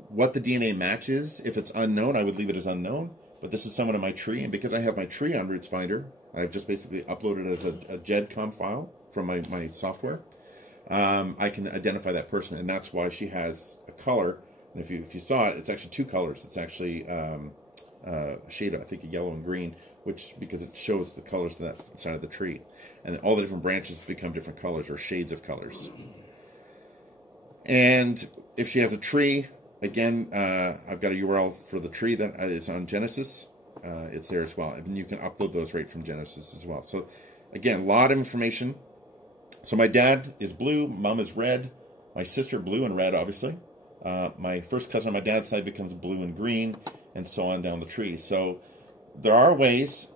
What the DNA match is, if it's unknown, I would leave it as unknown, but this is someone in my tree, and because I have my tree on Roots Finder, I've just basically uploaded it as a GEDcom file from my software. I can identify that person, and that's why she has a color. And if you saw it, it's actually two colors. It's actually a shade of, I think, yellow and green, because it shows the colors on that side of the tree. And all the different branches become different colors or shades of colors. And if she has a tree, again, I've got a URL for the tree that is on Genesis. It's there as well. And you can upload those right from Genesis as well. So, again, a lot of information. So my dad is blue, mom is red, my sister blue and red, obviously. My first cousin on my dad's side becomes blue and green, and so on down the tree. So there are ways,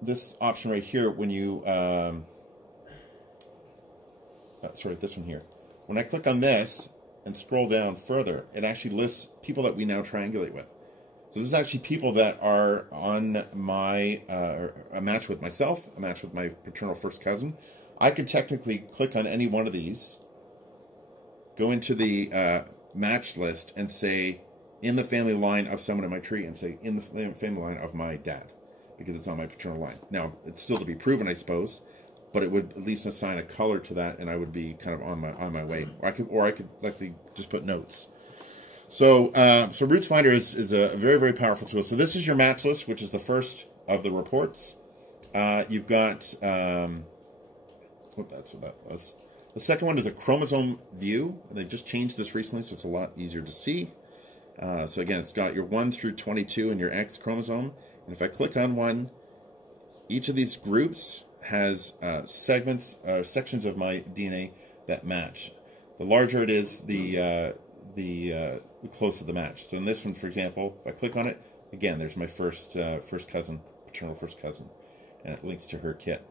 this option right here, when you, sorry, this one here. When I click on this and scroll down further, it actually lists people that we now triangulate with. So this is actually people that are on my, a match with myself, a match with my paternal first cousin. I could technically click on any one of these, go into the match list and say, in the family line of someone in my tree, and say, in the family line of my dad, because it's on my paternal line. Now, it's still to be proven, I suppose, but it would at least assign a color to that, and I would be kind of on my way. Or I could likely just put notes. So, so Roots Finder is a very, very powerful tool. So this is your match list, which is the first of the reports. You've got, that's what that was. The second one is a chromosome view, and they just changed this recently, so it's a lot easier to see. So again, it's got your 1 through 22 and your X chromosome. And if I click on one, each of these groups has segments, sections of my DNA that match. The larger it is, the closer the match. So in this one, for example, if I click on it, again, there's my first cousin, paternal first cousin, and it links to her kit.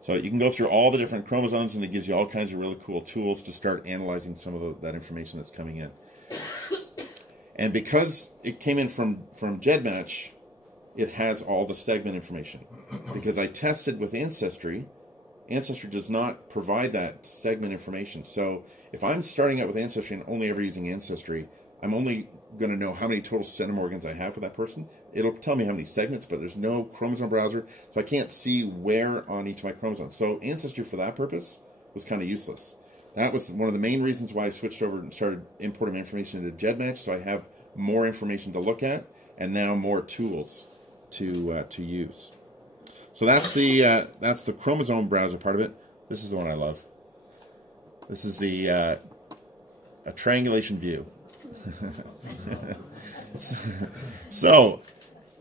So you can go through all the different chromosomes, and it gives you all kinds of really cool tools to start analyzing some of that information that's coming in. And because it came in from GEDmatch, it has all the segment information. Because I tested with Ancestry, Ancestry does not provide that segment information. So if I'm starting out with Ancestry and only ever using Ancestry, I'm only going to know how many total centimorgans I have for that person. It'll tell me how many segments, but there's no chromosome browser, so I can't see where on each of my chromosomes. So Ancestry for that purpose was kind of useless. That was one of the main reasons why I switched over and started importing information into GEDmatch, so I have more information to look at, and now more tools to use. So that's the chromosome browser part of it. This is the one I love. This is the a triangulation view. So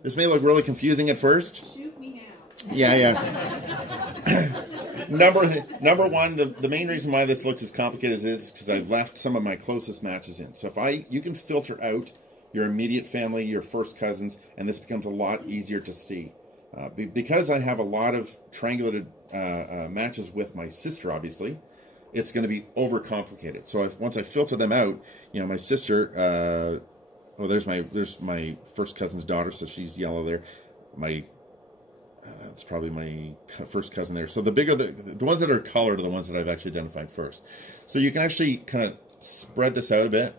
this may look really confusing at first. Shoot me now. Yeah. Number one, the main reason why this looks as complicated as it is because I've left some of my closest matches in. So you can filter out your immediate family, your first cousins, and this becomes a lot easier to see. Because I have a lot of triangulated matches with my sister, obviously, it's going to be overcomplicated. So once I filter them out, my sister, there's my first cousin's daughter, so she's yellow there. That's probably my first cousin there. So the bigger the ones that are colored are the ones that I've actually identified first. So you can actually kind of spread this out a bit.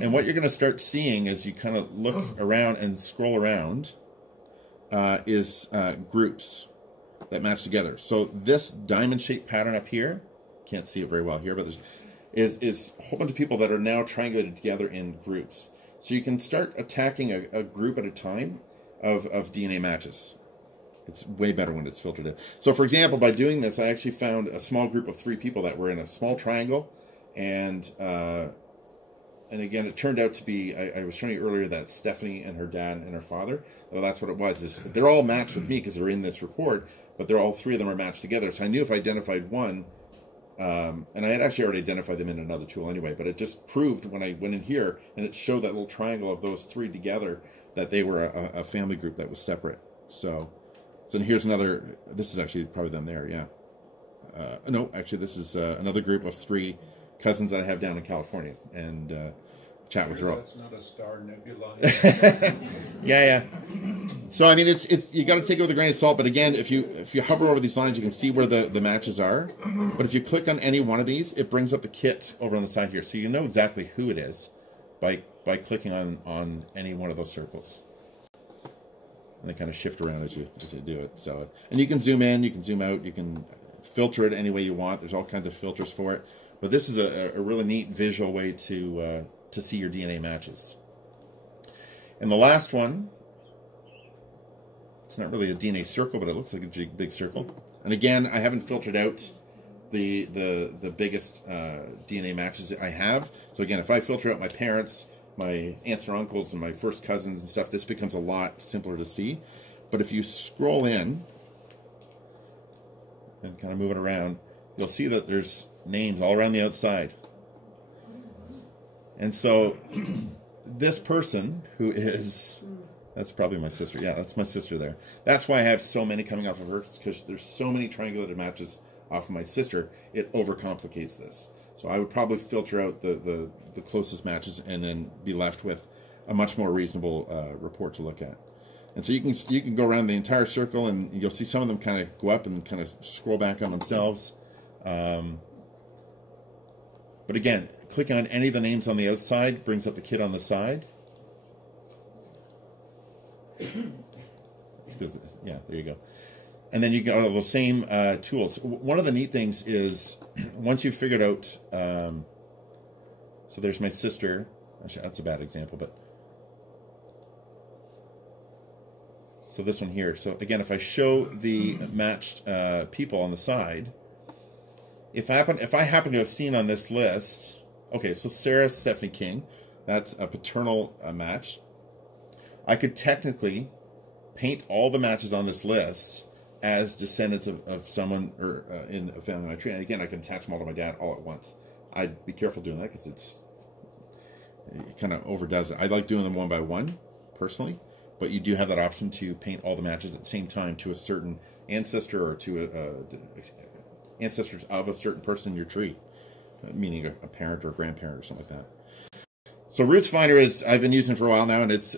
And what you're going to start seeing as you kind of look around and scroll around is groups that match together. So this diamond-shaped pattern up here, can't see it very well here, but is a whole bunch of people that are now triangulated together in groups. So you can start attacking a group at a time of DNA matches. It's way better when it's filtered in. So for example, by doing this, I actually found a small group of 3 people that were in a small triangle, and again, it turned out to be, I was showing you earlier that Stephanie and her dad and her father, well, that's what it was. They're all matched with me because they're in this report, but all 3 of them are matched together. So I knew if I identified one, and I had actually already identified them in another tool anyway, but it just proved when I went in here, and it showed that little triangle of those 3 together, that they were a family group that was separate. So here's another, this is actually probably them there, yeah. No, actually this is another group of 3 cousins that I have down in California, and chat with her all. That's not a star nebula. Yeah. So I mean, it's you got to take it with a grain of salt. But again, if you hover over these lines, you can see where the matches are. But if you click on any one of these, it brings up the kit over on the side here, so you know exactly who it is by clicking on any one of those circles. And they kind of shift around as you do it. So, and you can zoom in, you can zoom out, you can filter it any way you want. There's all kinds of filters for it. But this is a really neat visual way to see your DNA matches. And the last one, it's not really a DNA circle, but it looks like a big circle. And again, I haven't filtered out the biggest DNA matches that I have. So again, if I filter out my parents, my aunts and uncles, and my first cousins and stuff, this becomes a lot simpler to see. But if you scroll in and kind of move it around, you'll see that there's names all around the outside. And so this person who is, that's probably my sister. Yeah, that's my sister there. That's why I have so many coming off of her, because there's so many triangulated matches off of my sister. It overcomplicates this. So I would probably filter out the closest matches and then be left with a much more reasonable report to look at. And so you can go around the entire circle, and you'll see some of them kind of go up and kind of scroll back on themselves. But again, click on any of the names on the outside, brings up the kit on the side. It's 'cause, yeah, there you go. And then you got all those same tools. One of the neat things is once you've figured out, so there's my sister. Actually, that's a bad example, but so this one here. So again, if I show the matched people on the side, if I happen to have seen on this list, okay, so Sarah Stephanie King, that's a paternal match. I could technically paint all the matches on this list as descendants of someone or in a family tree. And again, I can attach them all to my dad all at once. I'd be careful doing that because it kind of overdoes it. I like doing them one by one, personally, but you do have that option to paint all the matches at the same time to a certain ancestor or to ancestors of a certain person in your tree, meaning a parent or a grandparent or something like that. So Roots Finder I've been using for a while now, and it's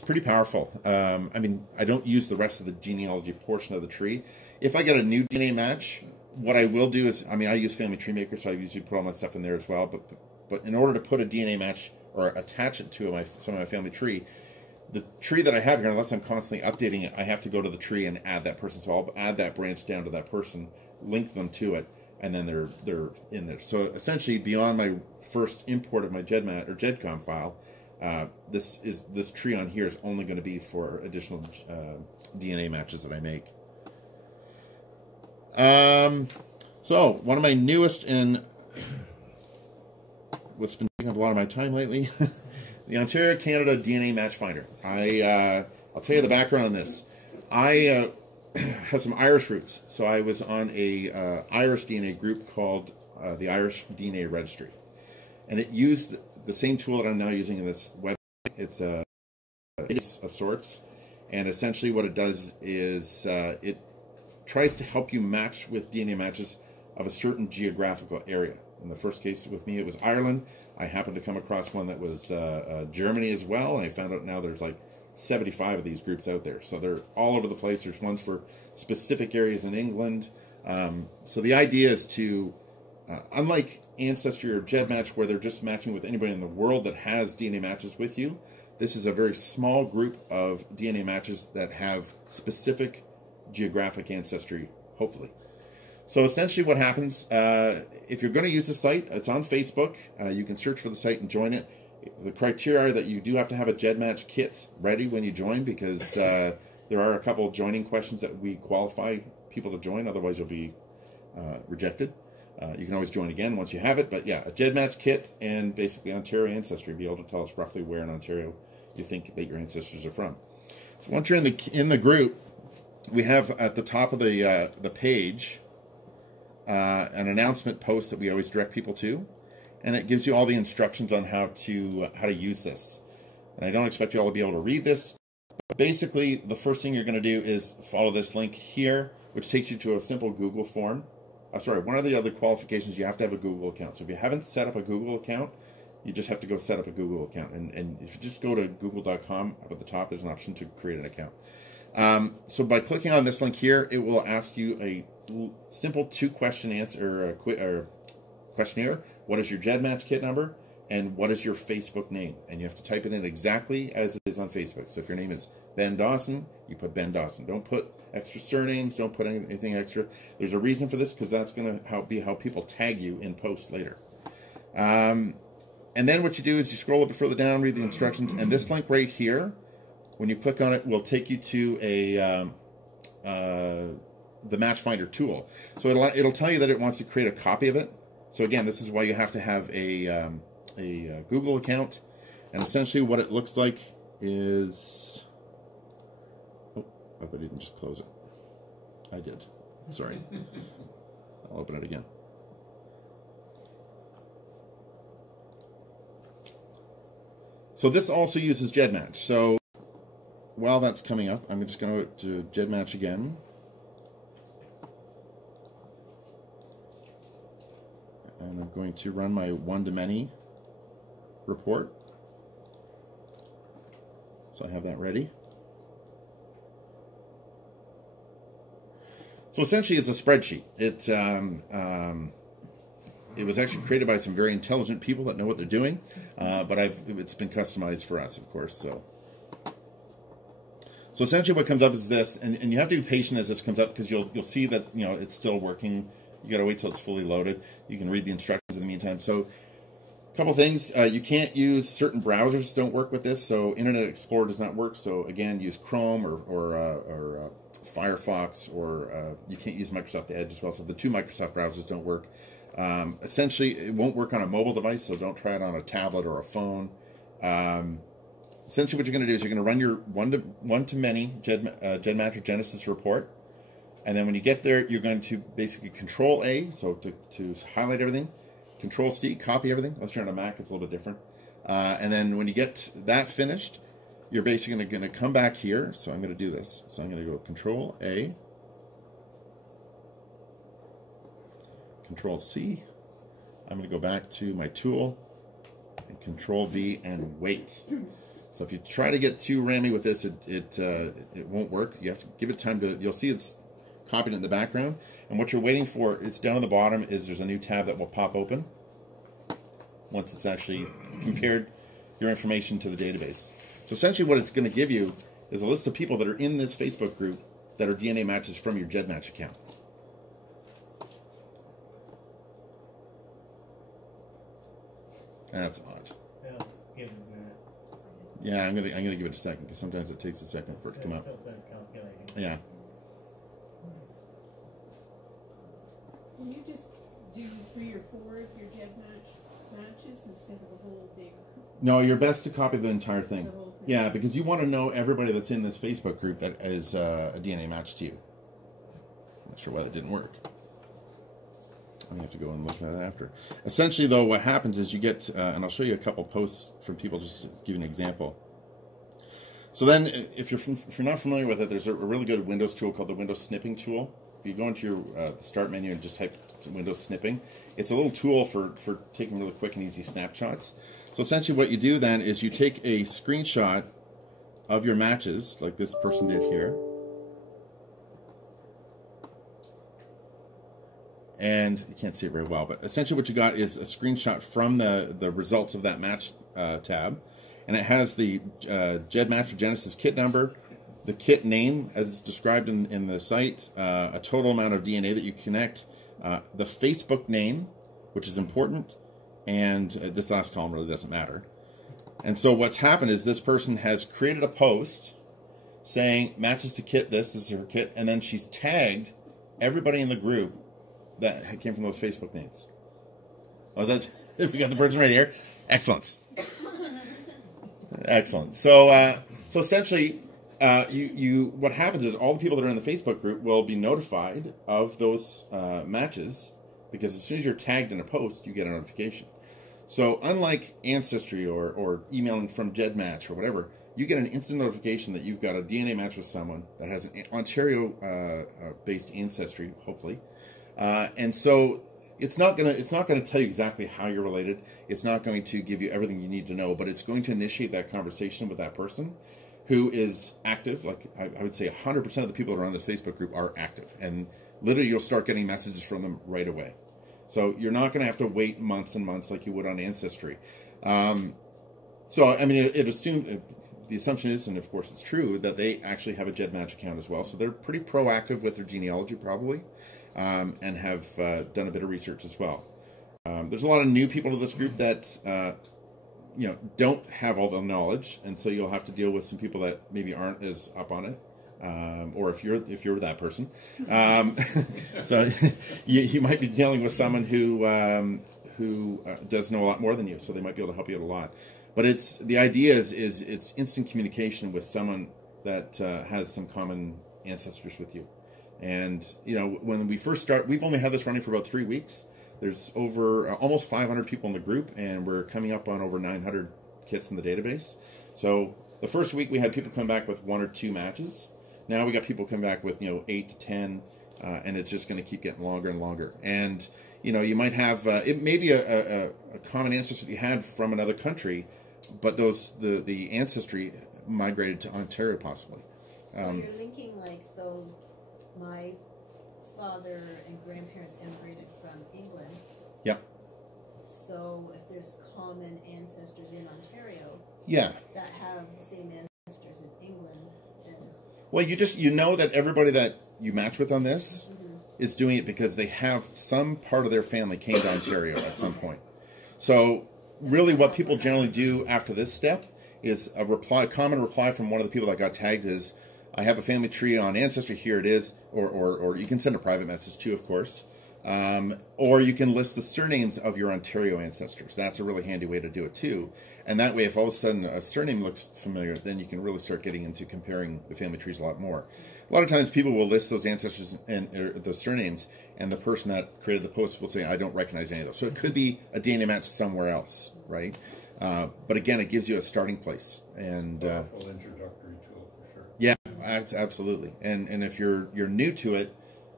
pretty powerful. I mean, I don't use the rest of the genealogy portion of the tree. If I get a new DNA match, what I will do is, I mean, I use Family Tree Maker, so I usually put all my stuff in there as well. But in order to put a DNA match or attach it to some of my family tree, the tree that I have here, unless I'm constantly updating it, I have to go to the tree and add that person. So I'll add that branch down to that person, link them to it, and then they're in there. So essentially, beyond my first import of my GEDMAT or GEDCOM file, this tree on here is only going to be for additional DNA matches that I make. So one of my newest and what's been taking up a lot of my time lately, the Ontario Canada DNA Match Finder. I'll tell you the background on this. I have some Irish roots, so I was on a Irish DNA group called the Irish DNA Registry, and it used the same tool that I'm now using in this website. It's of sorts, and essentially what it does is it tries to help you match with DNA matches of a certain geographical area. In the first case with me, it was Ireland. I happened to come across one that was Germany as well, and I found out now there's like 75 of these groups out there. So they're all over the place. There's ones for specific areas in England. So the idea is to, unlike Ancestry or GEDmatch, where they're just matching with anybody in the world that has DNA matches with you, this is a very small group of DNA matches that have specific geographic ancestry, hopefully. So essentially what happens, if you're going to use the site, it's on Facebook. You can search for the site and join it. The criteria are that you do have to have a GEDmatch kit ready when you join, because there are a couple of joining questions that we qualify people to join, otherwise you'll be rejected. You can always join again once you have it, but yeah, a GEDmatch kit and basically Ontario ancestry, be able to tell us roughly where in Ontario you think that your ancestors are from. So once you're in the group, we have at the top of the page an announcement post that we always direct people to, and it gives you all the instructions on how to use this. And I don't expect you all to be able to read this, but basically the first thing you're going to do is follow this link here, which takes you to a simple Google form. Sorry, one of the other qualifications, you have to have a Google account. So if you haven't set up a Google account, you just have to go set up a Google account. And if you just go to google.com, up at the top, there's an option to create an account. So by clicking on this link here, it will ask you a simple two-question answer or questionnaire. What is your GEDmatch kit number, and what is your Facebook name? And you have to type it in exactly as it is on Facebook. So if your name is Ben Dawson, you put Ben Dawson. Don't put extra surnames. Don't put anything extra. There's a reason for this, because that's going to be how people tag you in posts later. And then what you do is you scroll a bit further down, read the instructions, and this link right here, when you click on it, will take you to the Match Finder tool. So it'll tell you that it wants to create a copy of it. So again, this is why you have to have a Google account. And essentially what it looks like is... Oh, I hope I didn't just close it. I did. Sorry. I'll open it again. So this also uses GEDmatch. So while that's coming up, I'm just going to GEDmatch again. And I'm going to run my one-to-many report. So I have that ready. So essentially it's a spreadsheet. It was actually created by some very intelligent people that know what they're doing, but it's been customized for us, of course. So essentially what comes up is this, and you have to be patient as this comes up, because you'll see that it's still working. You got to wait till it's fully loaded. You can read the instructions in the meantime. So a couple things, you can't use certain browsers, don't work with this. So Internet Explorer does not work. So again, use Chrome or Firefox, or you can't use Microsoft Edge as well. So the two Microsoft browsers don't work. Essentially, it won't work on a mobile device, so don't try it on a tablet or a phone. Essentially, what you're going to do is you're going to run your one-to-many GEDmatch or Genesis report, and then when you get there, you're going to basically Control-A, so to highlight everything, Control-C, copy everything. Unless you're on a Mac, it's a little bit different. And then when you get that finished, you're basically going to come back here. So I'm going to do this. So I'm going to go Control-A, Control-C. I'm going to go back to my tool, and Control V and wait. So if you try to get too rammy with this, it won't work. You have to give it time to, you'll see it's copied in the background. And what you're waiting for, it's down on the bottom, is there's a new tab that will pop open once it's actually compared your information to the database. So essentially what it's going to give you is a list of people that are in this Facebook group that are DNA matches from your GEDmatch account. That's odd. Yeah, I'm gonna give it a second because sometimes it takes a second for it to come up. Yeah. Can you just do 3 or 4 of your GEDmatch matches instead of the whole big? No, you're best to copy the entire thing. Yeah, because you want to know everybody that's in this Facebook group that is a DNA match to you. Not sure why that didn't work. I'm going to have to go and look at that after. Essentially, though, what happens is you get, and I'll show you a couple posts from people just to give you an example. So then, if you're not familiar with it, there's a really good Windows tool called the Windows Snipping tool. If you go into your Start menu and just type Windows Snipping, it's a little tool for taking really quick and easy snapshots. So essentially what you do then is you take a screenshot of your matches, like this person did here. And you can't see it very well, but essentially what you got is a screenshot from the results of that match tab. And it has the GEDmatch or Genesis kit number, the kit name as described in the site, a total amount of DNA that you connect, the Facebook name, which is important, and this last column really doesn't matter. And so what's happened is this person has created a post saying matches to kit this is her kit, and then she's tagged everybody in the group that came from those Facebook names. Oh, is that, if we got the person right here? Excellent. Excellent. So, so essentially, what happens is all the people that are in the Facebook group will be notified of those matches, because as soon as you're tagged in a post, you get a notification. So unlike Ancestry or emailing from GEDmatch or whatever, you get an instant notification that you've got a DNA match with someone that has an Ontario-based ancestry, hopefully. And so it's not gonna tell you exactly how you're related. It's not going to give you everything you need to know, but it's going to initiate that conversation with that person who is active. Like I would say 100% of the people that are on this Facebook group are active, and literally you'll start getting messages from them right away. So you're not going to have to wait months and months like you would on Ancestry. So I mean, the assumption is, and of course it's true, that they actually have a GEDmatch account as well. So they're pretty proactive with their genealogy probably. And have done a bit of research as well. There's a lot of new people to this group that you know, don't have all the knowledge, and so you'll have to deal with some people that maybe aren't as up on it, or if you're that person. So you might be dealing with someone who does know a lot more than you, so they might be able to help you out a lot. But the idea is it's instant communication with someone that has some common ancestors with you. And, you know, when we first start, we've only had this running for about 3 weeks. There's over almost 500 people in the group, and we're coming up on over 900 kits in the database. So the first week we had people come back with 1 or 2 matches. Now we got people come back with, you know, 8 to 10, and it's just going to keep getting longer and longer. And, you know, you might have, it may be a common ancestor that you had from another country, but the ancestry migrated to Ontario possibly. So you're linking, like, so my father and grandparents immigrated from England. Yeah. So if there's common ancestors in Ontario, yeah, that have the same ancestors in England, then well, you know that everybody that you match with on this is doing it because they have some part of their family came to Ontario at some point. So really, what people generally do after this step is a common reply from one of the people that got tagged is, I have a family tree on Ancestry, here it is, or you can send a private message too, of course, or you can list the surnames of your Ontario ancestors. That's a really handy way to do it too, and that way if all of a sudden a surname looks familiar, then you can really start getting into comparing the family trees a lot more. A lot of times people will list those ancestors and the surnames, and the person that created the post will say, I don't recognize any of those. So it could be a DNA match somewhere else, right? But again, it gives you a starting place. And powerful introductory tool for sure. Yeah, absolutely. And if you're new to it,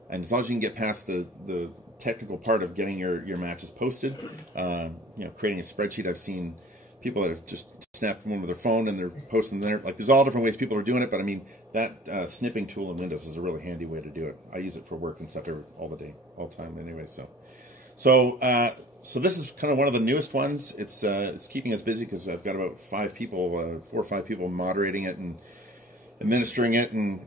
and as long as you can get past the technical part of getting your matches posted, you know, creating a spreadsheet. I've seen people that have just snapped one with their phone and they're posting there. Like, there's all different ways people are doing it, but I mean, that snipping tool in Windows is a really handy way to do it. I use it for work and stuff all the time anyway. So this is kind of one of the newest ones. It's keeping us busy because I've got about 4 or 5 people moderating it and administering it, and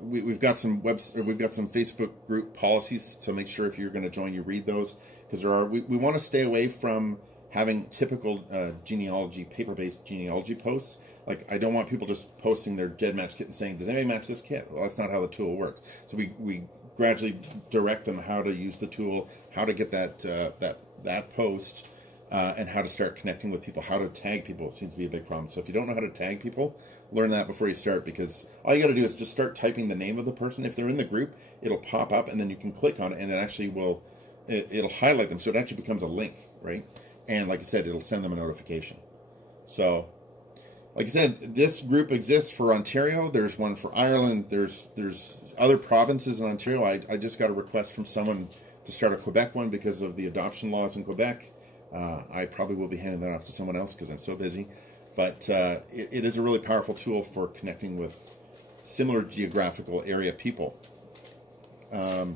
we've got some Facebook group policies. So make sure if you're going to join, you read those, because we want to stay away from having typical genealogy, paper-based genealogy posts. Like, I don't want people just posting their GEDmatch kit and saying, does anybody match this kit? Well, that's not how the tool works. So we gradually direct them how to use the tool, how to get that post, and how to start connecting with people, how to tag people. It seems to be a big problem. So if you don't know how to tag people, learn that before you start, because all you got to do is just start typing the name of the person. If they're in the group, it'll pop up, and then you can click on it, and it actually it'll highlight them, so it actually becomes a link, right? And like I said, it'll send them a notification. So, like I said, this group exists for Ontario. There's one for Ireland. There's other provinces in Ontario. I just got a request from someone to start a Quebec one because of the adoption laws in Quebec. I probably will be handing that off to someone else because I'm so busy. But it is a really powerful tool for connecting with similar geographical area people. Any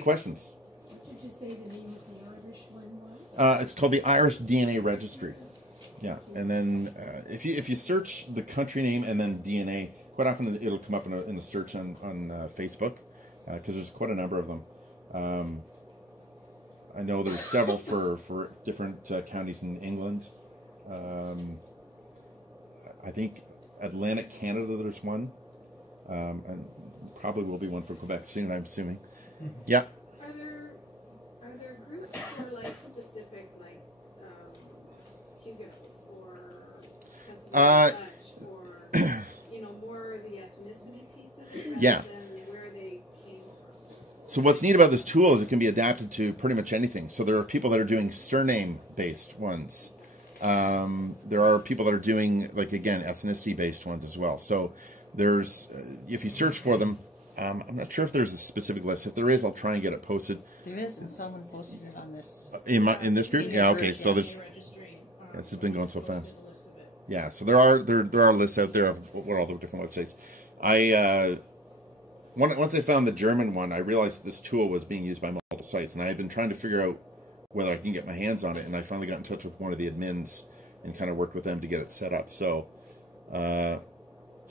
questions? What did you say the name of the Irish one was? It's called the Irish DNA Registry. Yeah, and then if you search the country name and then DNA, quite often it'll come up in a search on Facebook, because there's quite a number of them. I know there's several for different counties in England. I think Atlantic Canada, there's one, and probably will be one for Quebec soon, I'm assuming. Yeah. Are there groups for like specific Huguenots or or more the ethnicity piece of it rather than where they came from? So what's neat about this tool is it can be adapted to pretty much anything. So there are people that are doing surname-based ones. There are people that are doing, like, again, ethnicity-based ones as well. So there's, if you search for them, I'm not sure if there's a specific list. If there is, I'll try and get it posted. There is, and someone posted it on this. In this group? Yeah, okay. So there's, this has been going so fast. Yeah, so there are lists out there of what are all the different websites. Once I found the German one, I realized this tool was being used by multiple sites, and I had been trying to figure out whether I can get my hands on it, and I finally got in touch with one of the admins and kind of worked with them to get it set up. So, so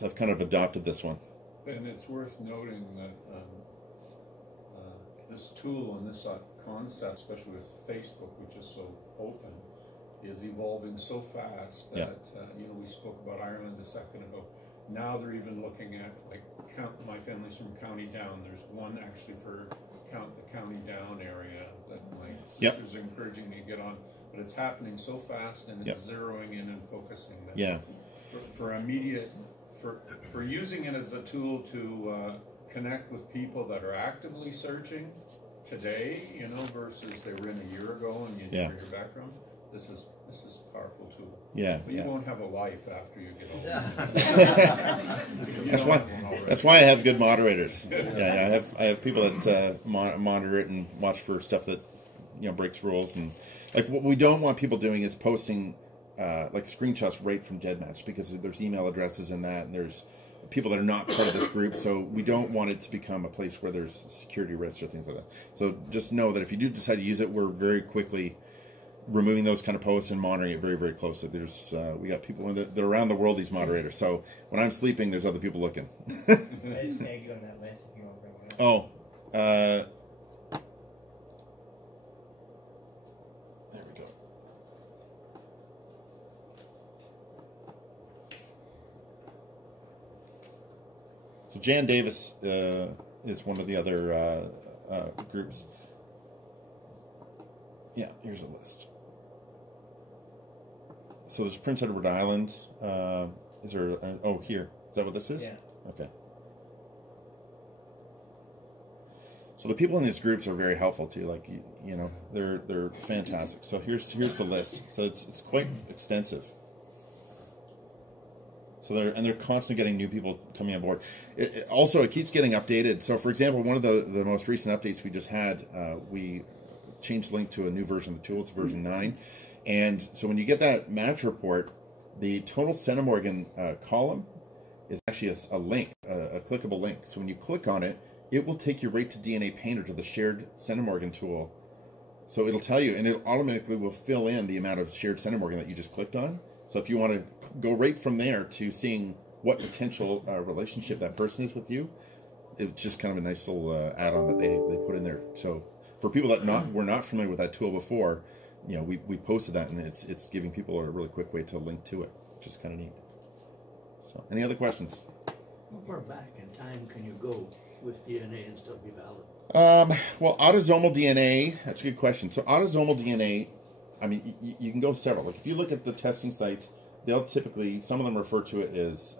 I've kind of adopted this one. And it's worth noting that this tool and this concept, especially with Facebook, which is so open, is evolving so fast that we spoke about Ireland a second ago. Now they're even looking at, like, my family's from County Down. There's one actually for the County Down area that my sisters are encouraging me to get on. But it's happening so fast, and it's zeroing in and focusing. That for immediate, for using it as a tool to connect with people that are actively searching today, versus they were in a year ago and you never hear back from. This is a powerful tool. Yeah, but you won't have a life after you get older. That's why I have good moderators. I have people that monitor it and watch for stuff that breaks rules, and like what we don't want people doing is posting like screenshots right from GEDmatch, because there's email addresses in that, and there's people that are not part of this group, so we don't want it to become a place where there's security risks or things like that. So just know that if you do decide to use it, we're very quickly removing those kind of posts and monitoring it very, very closely. There's we got people they're around the world, these moderators. So when I'm sleeping, there's other people looking. I just tag you on that list if you want to bring it up. Oh, there we go. So Jan Davis is one of the other groups. Yeah, here's a list. So there's Prince Edward Island. Is there? Oh, here. Is that what this is? Yeah. Okay. So the people in these groups are very helpful too. Like they're fantastic. So here's the list. So it's quite extensive. So they're constantly getting new people coming on board. Also, it keeps getting updated. So for example, one of the most recent updates we just had, we changed the link to a new version of the tool. It's version 9. And so when you get that match report, the total centimorgan column is actually a link, a clickable link. So when you click on it, it will take you right to DNA Painter, to the shared centimorgan tool. So it'll tell you, and it automatically will fill in the amount of shared centimorgan that you just clicked on. So if you want to go right from there to seeing what potential relationship that person is with you, it's just kind of a nice little add-on that they put in there. So for people that were not familiar with that tool before, you know, we posted that, and it's giving people a really quick way to link to it, which is kind of neat. So, any other questions? How far back in time can you go with DNA and still be valid? Well, autosomal DNA, that's a good question. So autosomal DNA, I mean, you can go several. Like if you look at the testing sites, they'll typically, some of them refer to it as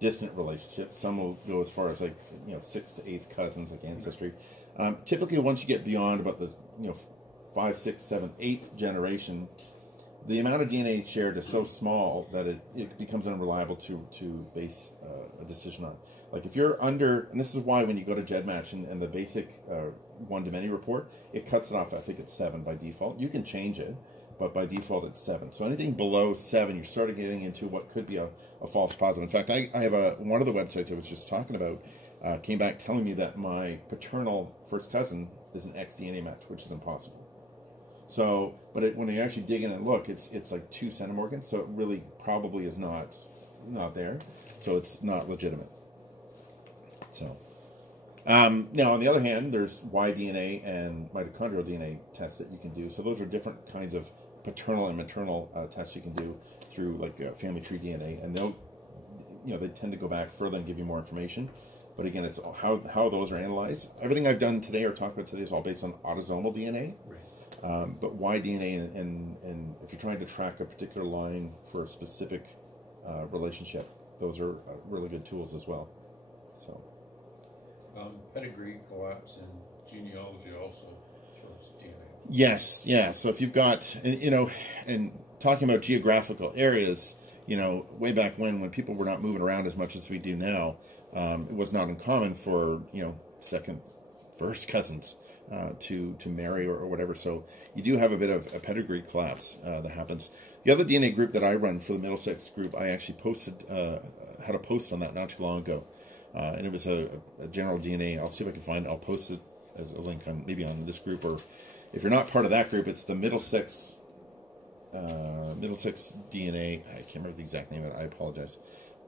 distant relationships. Some will go as far as like, you know, 6th to 8th cousins, like Ancestry. Typically, once you get beyond about the, you know, 5th, 6th, 7th, 8th generation, the amount of DNA shared is so small that it becomes unreliable to base a decision on. Like if you're under, and this is why when you go to GEDmatch and the basic one-to-many report, it cuts it off, I think it's 7 by default. You can change it, but by default it's 7. So anything below 7, you're starting getting into what could be a false positive. In fact, I have one of the websites I was just talking about came back telling me that my paternal first cousin is an X-DNA match, which is impossible. So, but when you actually dig in and look, it's like 2 centimorgans, so it really probably is not there. So it's not legitimate. So, now on the other hand, there's Y-DNA and mitochondrial DNA tests that you can do. So those are different kinds of paternal and maternal tests you can do through like family tree DNA, and they'll, you know, they tend to go back further and give you more information. But again, it's how those are analyzed. Everything I've done today or talked about today is all based on autosomal DNA. Right. But Y-DNA and if you're trying to track a particular line for a specific relationship, those are really good tools as well. So. Pedigree collapse and genealogy also throws DNA. Yes, yeah. So if you've got, you know, and talking about geographical areas, you know, way back when people were not moving around as much as we do now, it was not uncommon for, you know, second, first cousins to marry or whatever. So you do have a bit of a pedigree collapse that happens. The other DNA group that I run for the Middlesex group, I actually posted, had a post on that not too long ago. And it was a general DNA. I'll see if I can find it. I'll post it as a link on maybe on this group, or if you're not part of that group, it's the Middlesex DNA. I can't remember the exact name of it. I apologize.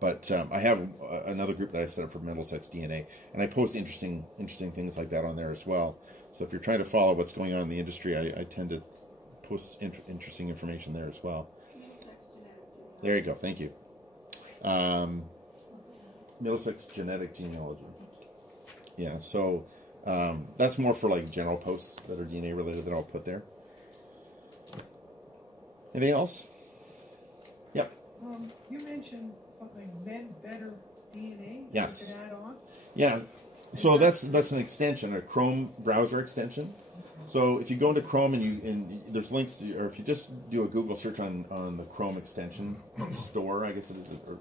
But I have another group that I set up for Middlesex DNA, and I post interesting things like that on there as well. So if you're trying to follow what's going on in the industry, I tend to post interesting information there as well. There you go. Thank you. Middlesex Genetic Genealogy. Yeah, so that's more for like general posts that are DNA related that I'll put there. Anything else? Yep. You mentioned something, Better DNA. Yes. You could add on. Yeah. So that's an extension, a Chrome browser extension. So if you go into Chrome and there's links to, or if you just do a Google search on the Chrome extension store, I guess it is, or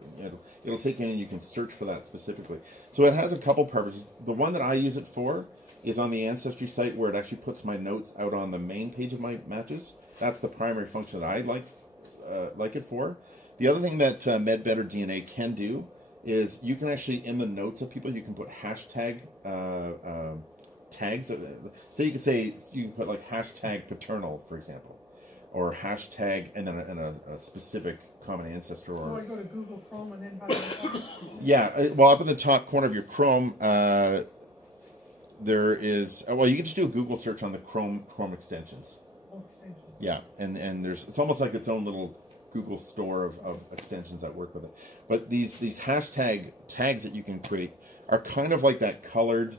it'll take you in and you can search for that specifically. So it has a couple purposes. The one that I use it for is on the Ancestry site, where it actually puts my notes out on the main page of my matches. That's the primary function that I like it for. The other thing that Better DNA can do is you can actually, in the notes of people, you can put hashtag tags. So you can put like hashtag paternal, for example, or hashtag and then a specific common ancestor. So I go to Google Chrome and then how do I find it? Yeah, well, up in the top corner of your Chrome, there is, well, you can just do a Google search on the Chrome extensions. Oh, extensions. Yeah, and it's almost like its own little Google store of extensions that work with it. But these hashtag tags that you can create are kind of like that colored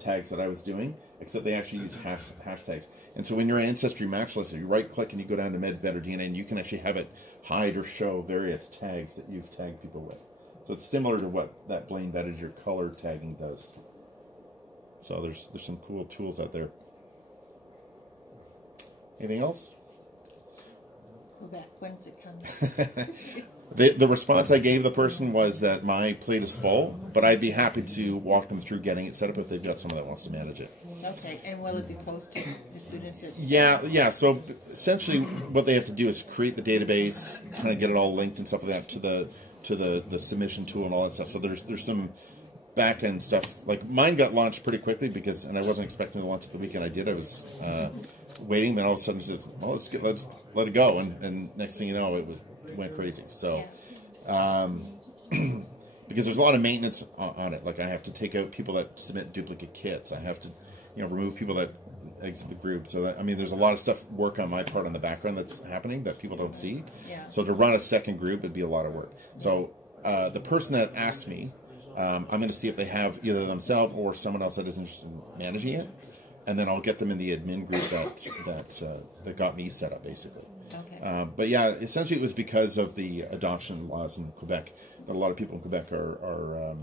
tags that I was doing, except they actually use hashtags. And so in your Ancestry match list, you right click and you go down to Better DNA, and you can actually have it hide or show various tags that you've tagged people with. So it's similar to what that Blaine Bettinger color tagging does. So there's some cool tools out there. Anything else? Well, when's it coming? The response I gave the person was that my plate is full, but I'd be happy to walk them through getting it set up if they've got someone that wants to manage it. Okay, and will it be posted as soon as it's... Yeah. So essentially, what they have to do is create the database, kind of get it all linked and stuff like that to the submission tool and all that stuff. So there's some back end stuff. Like mine got launched pretty quickly and I wasn't expecting to launch it the weekend I did. I was waiting, then all of a sudden it says, well, let's let it go, and next thing you know, it went crazy. So because there's a lot of maintenance on it. Like I have to take out people that submit duplicate kits. I have to remove people that exit the group. So that, I mean, there's a lot of work on my part on the background that's happening that people don't see. So to run a second group would be a lot of work. So the person that asked me, I'm going to see if they have either themselves or someone else that is interested in managing it, and then I'll get them in the admin group that got me set up, basically. Okay. But yeah, essentially it was because of the adoption laws in Quebec that a lot of people in Quebec are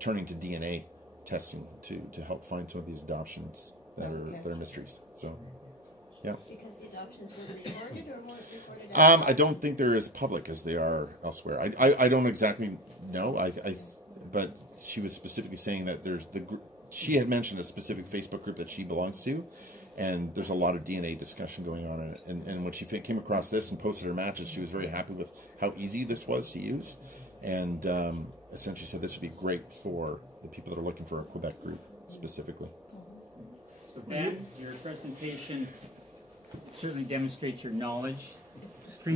turning to DNA testing to help find some of these adoptions that are mysteries. So, yeah. Because the adoptions were recorded or weren't recorded? I don't think they're as public as they are elsewhere. I don't exactly know. But she was specifically saying that she had mentioned a specific Facebook group that she belongs to, and there's a lot of DNA discussion going on in it. And when she came across this and posted her matches, she was very happy with how easy this was to use, and essentially said this would be great for the people that are looking for a Quebec group specifically. So Ben, your presentation certainly demonstrates your knowledge, extreme